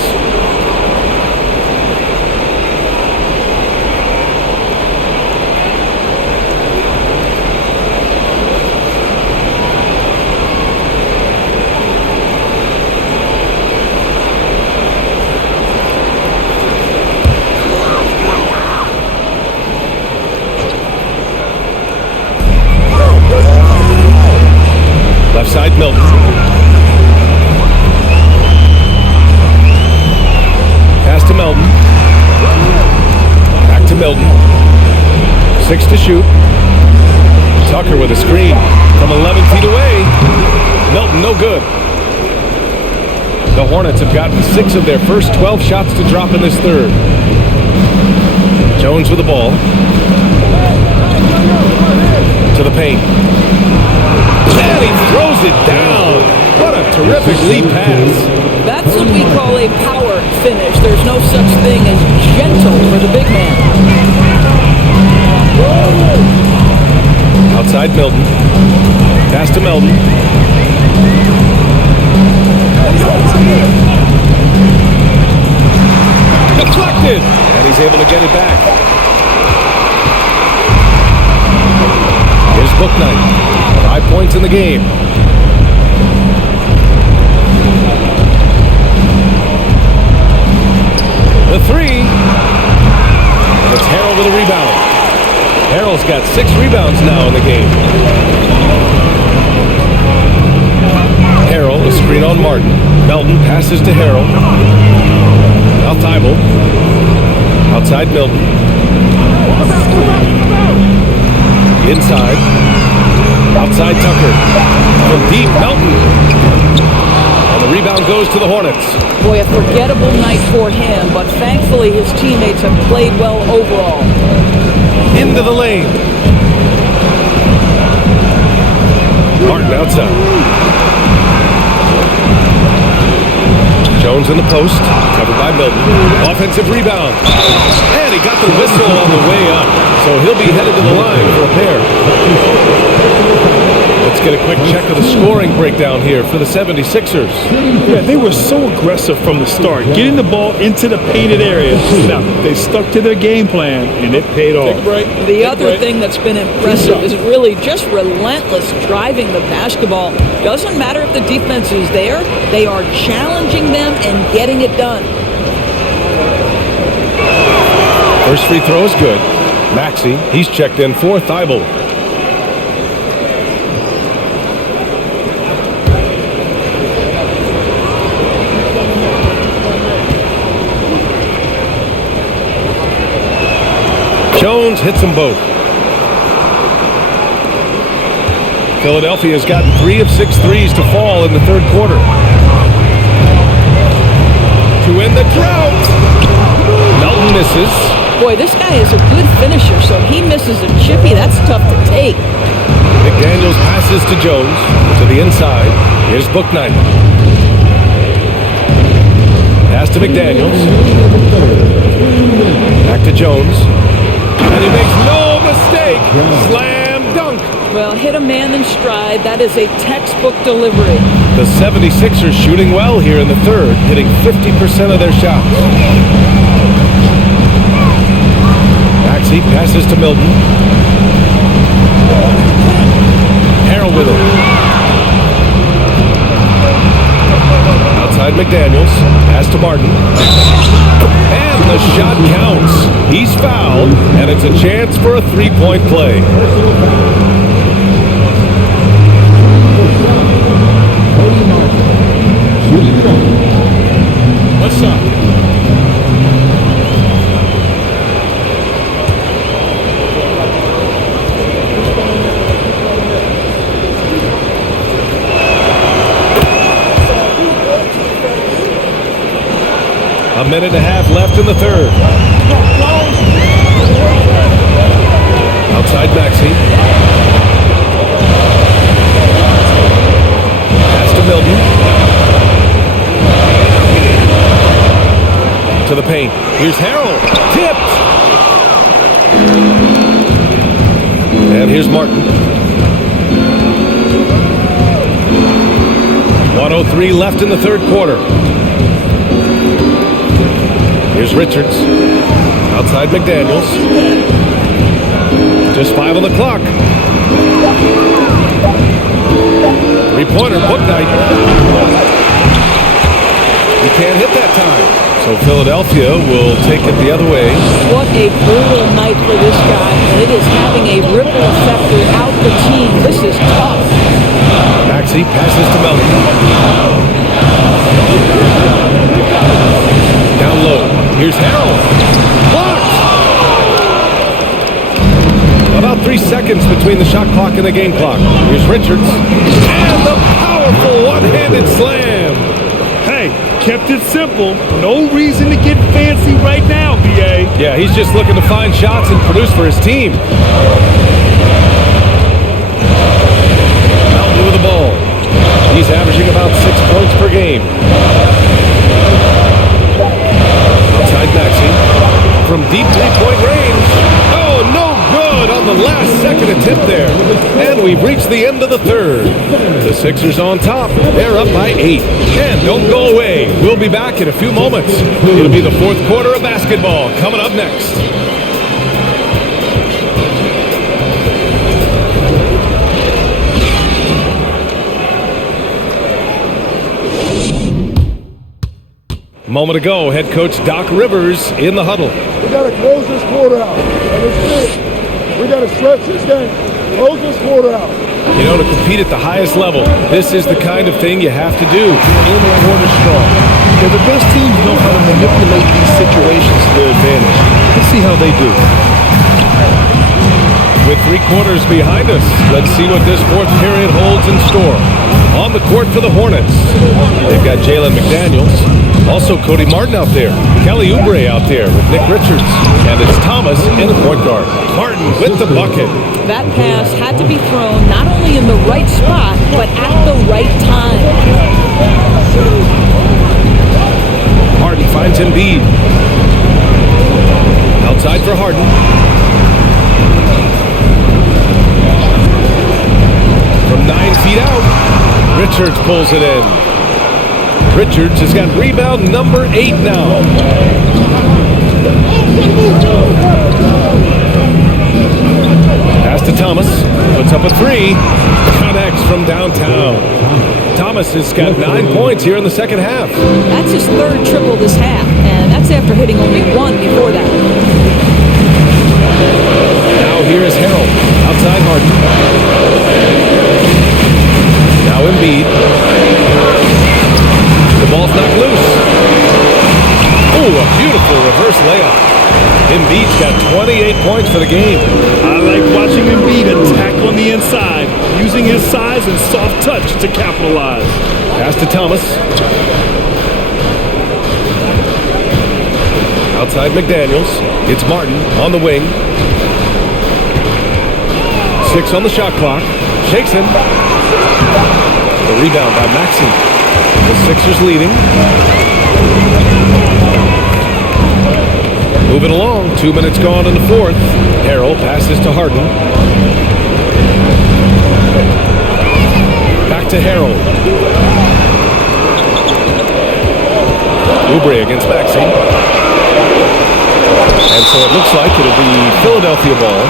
Left side, Milton. Pass to Melton. Back to Milton. 6 to shoot. Tucker with a screen from 11 feet away. Milton, no good. The Hornets have gotten 6 of their first 12 shots to drop in this third. Jones with the ball. To the paint. And he throws it down. What a terrific lead pass. That's what we call a power finish. There's no such thing as gentle for the big man. Outside Milton. Pass to Melton. Deflected. And he's able to get it back. Here's Bouknight. 5 points in the game. The three. And it's Harrell with a rebound. Harrell's got 6 rebounds now in the game. Harrell, a screen on Martin. Melton passes to Harrell. Now Thibault. Outside Milton. Inside. Outside Tucker. From deep, Melton. And the rebound goes to the Hornets. Boy, a forgettable night for him, but thankfully his teammates have played well overall. Into the lane. Martin outside. Jones in the post, covered by Milton. Offensive rebound. And he got the whistle on the way up. So he'll be headed to the line for a pair. Let's get a quick check of the scoring breakdown here for the 76ers. Yeah, they were so aggressive from the start, getting the ball into the painted area. Now, they stuck to their game plan, and it paid off. The other thing that's been impressive is really just relentless driving the basketball. Doesn't matter if the defense is there, they are challenging them and getting it done. First free throw is good. Maxey, he's checked in for Thibault. Jones hits them both. Philadelphia's gotten 3 of 6 threes to fall in the third quarter. To end the drought. Melton misses. Boy, this guy is a good finisher, so he misses a chippy. That's tough to take. McDaniels passes to Jones. To the inside. Here's Bouknight. Pass to McDaniels. Back to Jones. And he makes no mistake. Slam dunk. Well, hit a man in stride. That is a textbook delivery. The 76ers shooting well here in the third, hitting 50% of their shots. Maxey passes to Milton. Harrell with it. Outside McDaniels. Pass to Martin. And the shot counts. He's fouled, and it's a chance for a three-point play. What's up? A minute and a half left in the third. Outside Maxey. Pass to Milton. To the paint. Here's Harrell. Tipped. And here's Martin. 1:03 left in the third quarter. Here's Richards. Outside McDaniels. Just 5 on the clock. Three-pointer, Bouknight. He can't hit that time. So Philadelphia will take it the other way. What a brutal night for this guy. And it is having a ripple effect throughout the team. This is tough. Maxey passes to Melton. Down low. Here's Harrell. Blocked! About 3 seconds between the shot clock and the game clock. Here's Richards. And the powerful one-handed slam. Hey, kept it simple. No reason to get fancy right now, B.A. Yeah, he's just looking to find shots and produce for his team. Melton with the ball. He's averaging about 6 points per game. Outside Maxey. From deep three-point range. Oh, no good on the last second attempt there. And we've reached the end of the third. The Sixers on top. They're up by 8. And don't go away. We'll be back in a few moments. It'll be the fourth quarter of basketball coming up next. moment ago, head coach Doc Rivers in the huddle. We got to close this quarter out. And it's it. We got to stretch this game. Close this quarter out. You know, to compete at the highest level, this is the kind of thing you have to do. In the quarter strong. Yeah, the best teams know how to manipulate these situations to their advantage. Let's see how they do. With 3 quarters behind us, let's see what this fourth period holds in store. On the court for the Hornets, they've got Jalen McDaniels, also Cody Martin out there, Kelly Oubre out there with Nick Richards, and it's Thomas in the point guard. Martin with the bucket. That pass had to be thrown not only in the right spot, but at the right time. Harden finds Embiid. Outside for Harden. From 9 feet out, Richards pulls it in. Richards has got rebound number 8 now. Pass to Thomas, puts up a 3, connects from downtown. Thomas has got 9 points here in the second half. That's his 3rd triple this half, and that's after hitting only 1 before that. Now here is Harrell, outside Harden. Now Embiid. The ball's knocked loose. Oh, a beautiful reverse layup. Embiid's got 28 points for the game. I like watching Embiid attack on the inside, using his size and soft touch to capitalize. Pass to Thomas. Outside McDaniels. It's Martin on the wing. 6 on the shot clock. Shakes him. The rebound by Maxey. The Sixers leading. Moving along. 2 minutes gone in the fourth. Harrell passes to Harden. Back to Harrell. Oubre against Maxey. And so it looks like it'll be Philadelphia ball.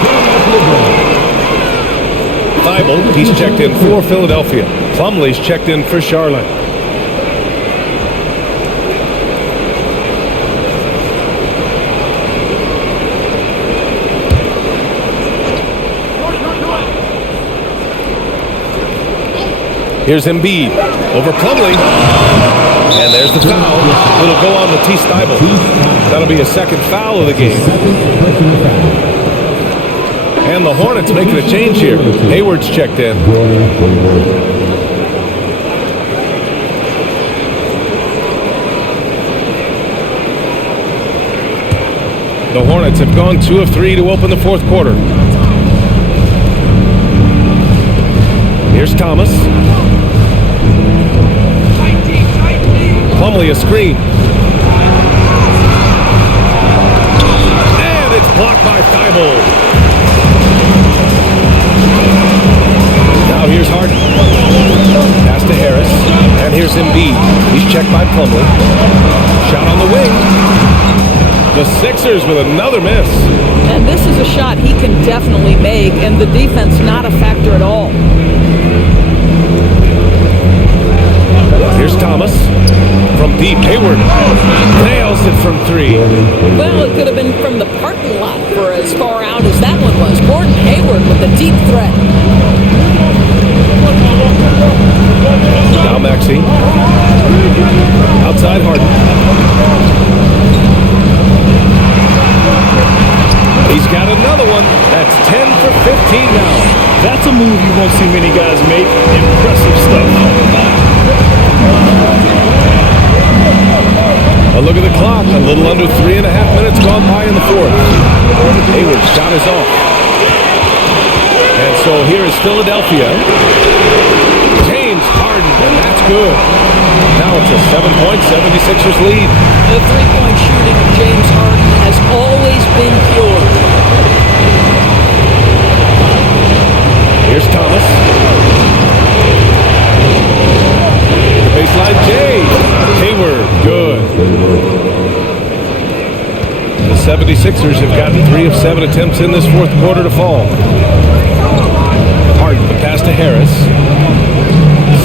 Thibault, he's checked in for Philadelphia. Plumlee's checked in for Charlotte. Here's Embiid over Plumlee. And there's the foul. It'll go on Matisse Thibault. That'll be a second foul of the game. And the Hornets making a change here. Hayward's checked in. The Hornets have gone 2 of 3 to open the fourth quarter. Here's Thomas. Plumlee a screen. And it's blocked by Thibault. Now here's Harden. Pass to Harris. And here's Embiid. He's checked by Plumlee. Shot on the wing. The Sixers with another miss. And this is a shot he can definitely make, and the defense not a factor at all. Here's Thomas. From deep, Hayward nails it from 3. Well, it could have been from the parking lot for as far out as that one was. Gordon Hayward with a deep threat. Now Maxey. Outside Harden. He's got another one. That's 10 for 15 now. That's a move you won't see many guys make. Impressive stuff. A look at the clock. A little under 3.5 minutes gone by in the fourth. Hayward's shot is off. And so here is Philadelphia. James Harden, and that's good. Now it's a 7-point 76ers lead. The three-point shooting of James Harden has always been pure. Here's Thomas. The baseline J. Hayward, good. The 76ers have gotten 3 of 7 attempts in this fourth quarter to fall. Harden, the pass to Harris.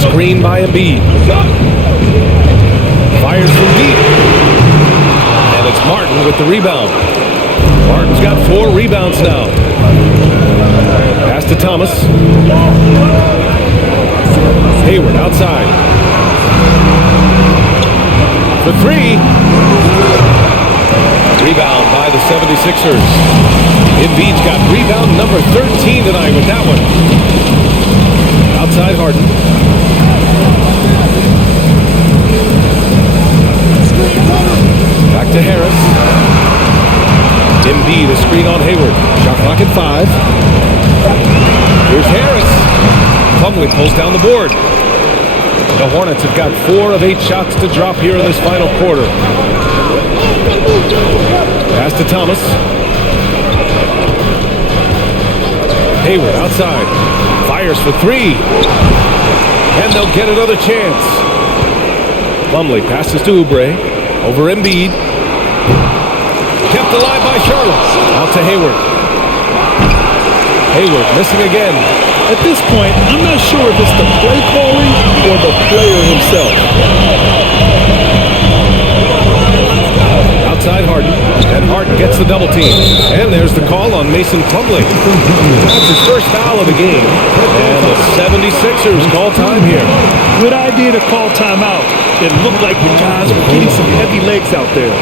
Screen by Embiid. Fires from deep. And it's Martin with the rebound. Martin's got 4 rebounds now. Pass to Thomas. Hayward outside. For 3. Rebound by the 76ers. Embiid's got rebound number 13 tonight with that one. Outside Harden. Back to Harris. Embiid, a screen on Hayward. Shot clock at 5. Here's Harris. Plumlee pulls down the board. The Hornets have got 4 of 8 shots to drop here in this final quarter. Pass to Thomas. Hayward outside. Fires for 3. And they'll get another chance. Plumlee passes to Oubre. Over Embiid. Kept alive by Charlotte. Out to Hayward. Hayward missing again. At this point, I'm not sure if it's the play calling or the player himself. Outside Harden. And Harden gets the double team. And there's the call on Mason Plumlee. That's his first foul of the game. And the 76ers call time here. Good idea to call timeout. It looked like the guys were getting some heavy legs out there.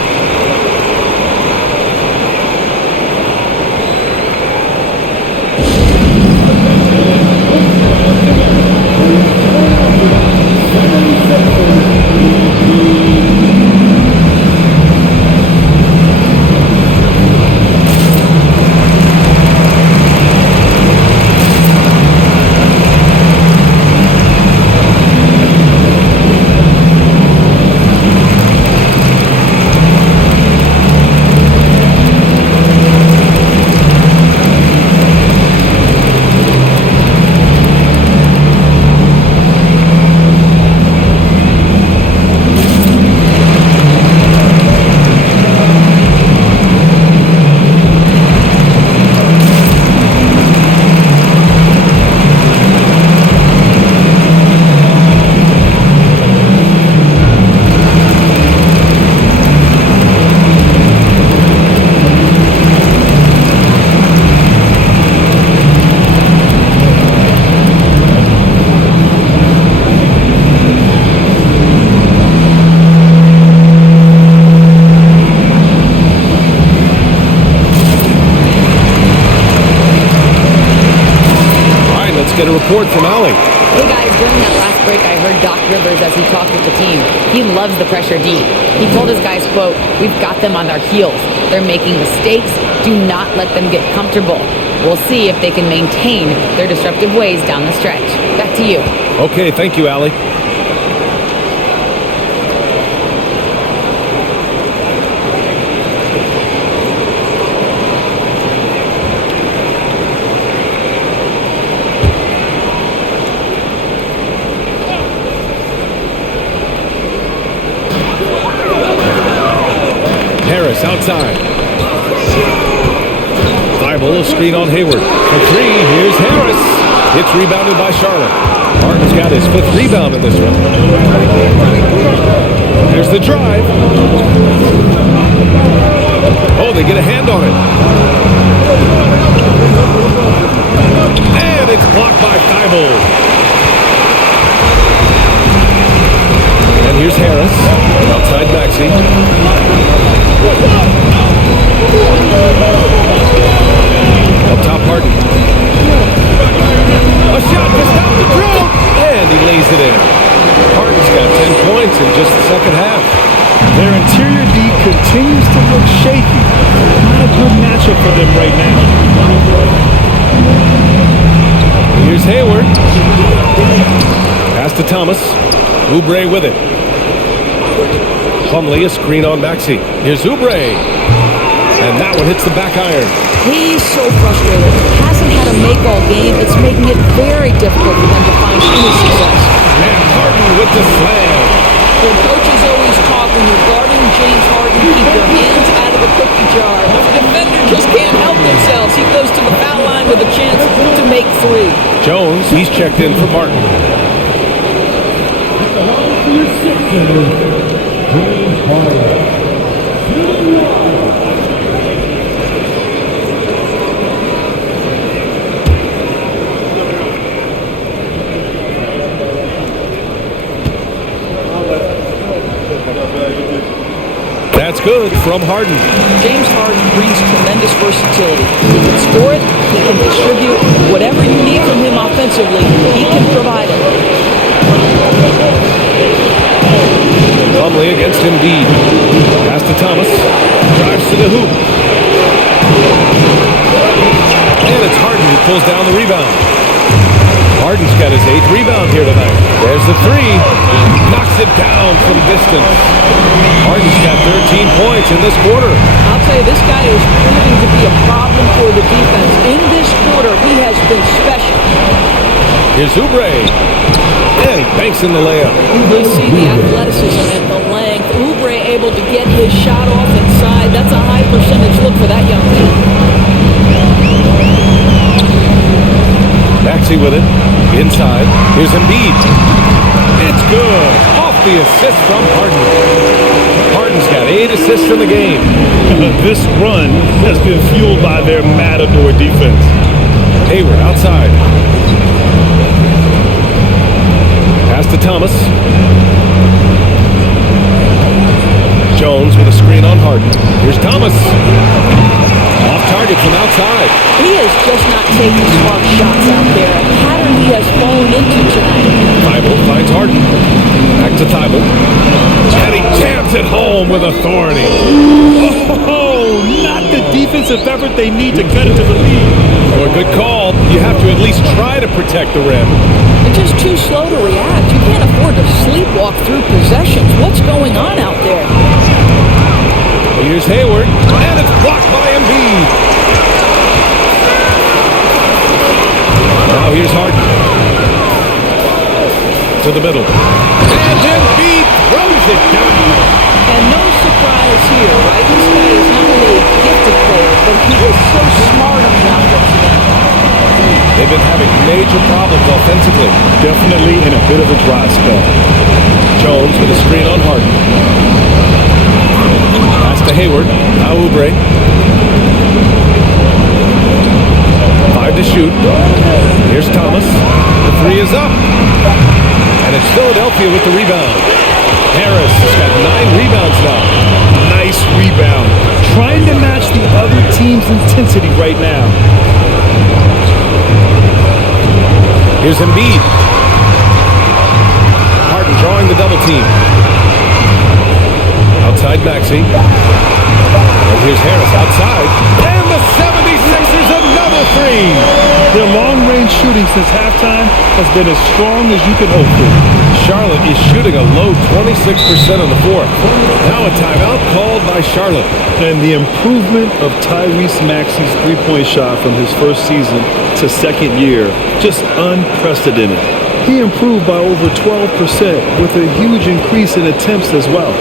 Get a report from Allie. Hey guys, during that last break, I heard Doc Rivers as he talked with the team. He loves the pressure deep. He told his guys, quote, "We've got them on their heels. They're making mistakes. Do not let them get comfortable. We'll see if they can maintain their disruptive ways down the stretch." Back to you. Okay, thank you, Allie. Harris outside. Thibault, a screen on Hayward. For 3, here's Harris. It's rebounded by Charlotte. Martin's got his 5th rebound in this one. There's the drive. Oh, they get a hand on it. And it's blocked by Thibault. And here's Harris. Outside Maxey. Up top, Harden. A shot to stop the throw. And he lays it in. Harden's got 10 points in just the second half. Their interior D continues to look shaky. Not a good matchup for them right now. Here's Hayward. Pass to Thomas. Oubre with it. Plumlee, a screen on Maxey. Here's Oubre. And that one hits the back iron. He's so frustrated. Hasn't had a make all game. It's making it very difficult for them to find any success. And Harden with the slam. The coaches always talk when you're guarding James Harden, keep your hands out of the cookie jar. The defender just can't help themselves. He goes to the foul line with a chance to make 3. Jones, he's checked in for Martin. Your Sixers, That's good from Harden. James Harden brings tremendous versatility. He can score it, he can distribute. Whatever you need from him offensively, he can provide it. Plumlee against Embiid. Pass to Thomas. Drives to the hoop. And it's Harden who pulls down the rebound. Harden's got his 8th rebound here tonight. There's the three. Knocks it down from distance. Harden's got 13 points in this quarter. I'll tell you, this guy is proving to be a problem for the defense. In this quarter, he has been special. Here's Oubre. And he banks in the layup. You see the athleticism and the length. Oubre able to get his shot off inside. That's a high percentage look for that young man. Maxey with it. Inside. Here's Embiid. It's good. Off the assist from Harden. Harden's got 8 assists in the game. This run has been fueled by their matador defense. Hayward outside. Pass to Thomas. Jones with a screen on Harden. Here's Thomas. Off target from outside. He is just not taking smart shots out there. A pattern he has fallen into tonight. Thibault finds Harden. Back to Thibault. And he jams it home with authority. Oh, not the defensive effort they need to cut into the lead. Oh, a good call. You have to at least try to protect the rim. They're just too slow to react. You can't afford to sleepwalk through possessions. What's going on out there? Here's Hayward, and it's blocked by Embiid. Now here's Harden. To the middle. And Embiid throws it down. And no surprise here, right? This guy is not only a gifted player, but he is so smart on the offensive end. They've been having major problems offensively. Definitely in a bit of a dry spell. Jones with a screen on Harden. Pass to Hayward. Now Oubre. 5 to shoot. Here's Thomas. The three is up. And it's Philadelphia with the rebound. Harris has got 9 rebounds now. Nice rebound. Trying to match the other team's intensity right now. Here's Embiid. Harden drawing the double team. Outside Maxey. And here's Harris outside. And the 76ers another three. Their long-range shooting since halftime has been as strong as you can hope for. Charlotte is shooting a low 26% in the fourth. Now a timeout called by Charlotte. And the improvement of Tyrese Maxey's three-point shot from his first season to second year, just unprecedented. He improved by over 12% with a huge increase in attempts as well.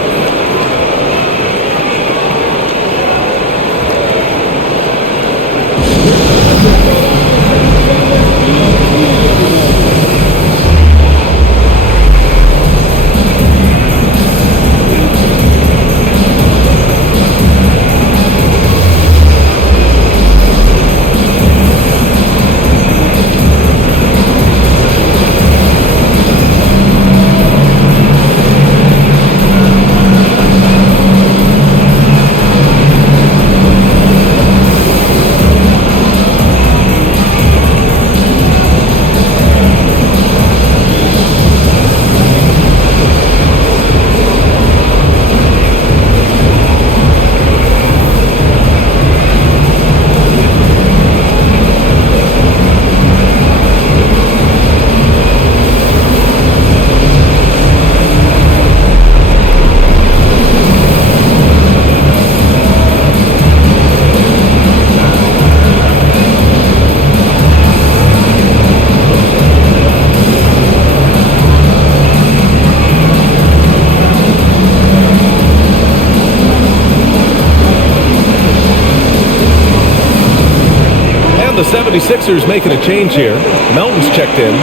The 76ers making a change here. Melton's checked in.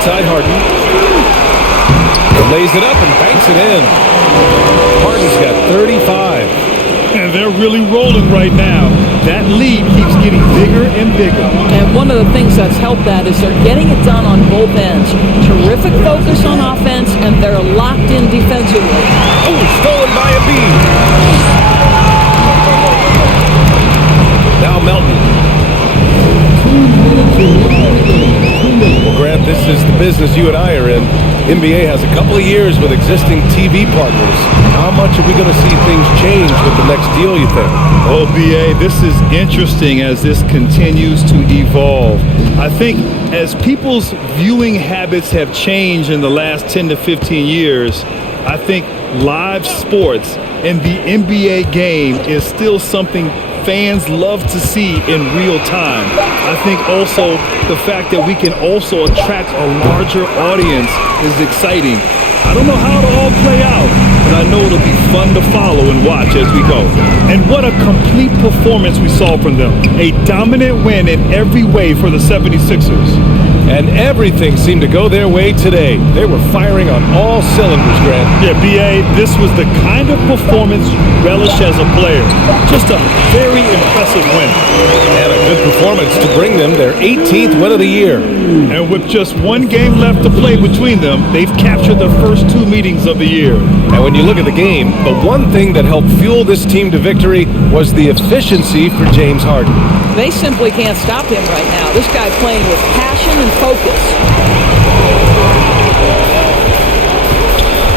outside Harden. He lays it up and banks it in. Harden's got 35. And they're really rolling right now. That lead keeps getting bigger and bigger. And one of the things that's helped that is they're getting it done on both ends. Terrific focus on offense, and they're locked in defensively. Oh, stolen by Embiid. Now Melton. Well, Grant, this is the business you and I are in. NBA has a couple of years with existing TV partners. How much are we going to see things change with the next deal, you think? Oh, BA, this is interesting as this continues to evolve. I think as people's viewing habits have changed in the last 10 to 15 years, I think live sports and the NBA game is still something fans love to see in real time. I think also the fact that we can also attract a larger audience is exciting. I don't know how it'll all play out, but I know it'll be fun to follow and watch as we go. And what a complete performance we saw from them. A dominant win in every way for the 76ers. And everything seemed to go their way today. They were firing on all cylinders, Grant. Yeah, BA, this was the kind of performance you relish as a player. Just a very impressive win. And a good performance to bring them their 18th win of the year. And with just one game left to play between them, they've captured the first two meetings of the year. And when you look at the game, the one thing that helped fuel this team to victory was the efficiency for James Harden. They simply can't stop him right now. This guy playing with passion and focus.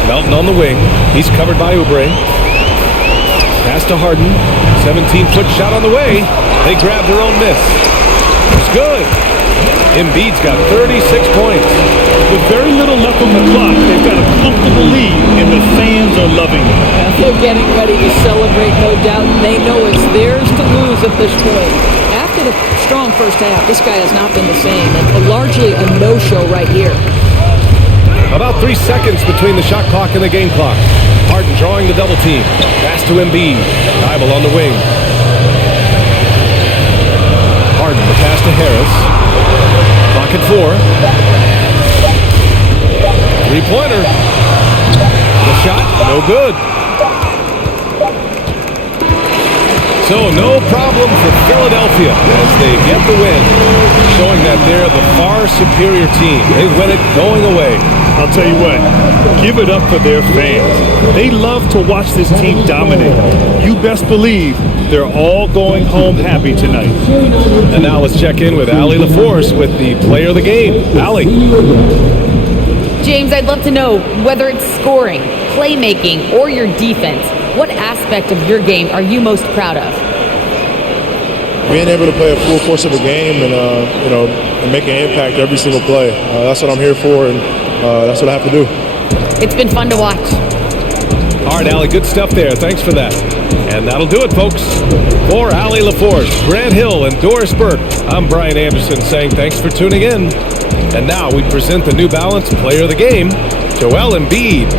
Melton on the wing. He's covered by Oubre. Pass to Harden. 17-foot shot on the way. They grab their own miss. It's good. Embiid's got 36 points. With very little left on the clock, they've got a comfortable lead, and the fans are loving it. They're getting ready to celebrate, no doubt. They know it's theirs to lose at this point. After the strong first half, this guy has not been the same, and largely a no-show right here. About 3 seconds between the shot clock and the game clock. Harden drawing the double team. Pass to Embiid. Thibault on the wing. Harden, the pass to Harris. Clock at 4. Three-pointer. The shot, no good. So no problem for Philadelphia as they get the win, showing that they're the far superior team. They win it going away. I'll tell you what, give it up for their fans. They love to watch this team dominate. You best believe they're all going home happy tonight. And now let's check in with Allie LaForce with the player of the game. Allie. James, I'd love to know whether it's scoring, playmaking, or your defense. What aspect of your game are you most proud of? Being able to play a full course of the game and and make an impact every single play. That's what I'm here for, and that's what I have to do. It's been fun to watch. All right, Allie, good stuff there. Thanks for that. And that'll do it, folks. For Allie LaForce, Grant Hill, and Doris Burke, I'm Brian Anderson saying thanks for tuning in. And now we present the New Balance Player of the Game, Joel Embiid.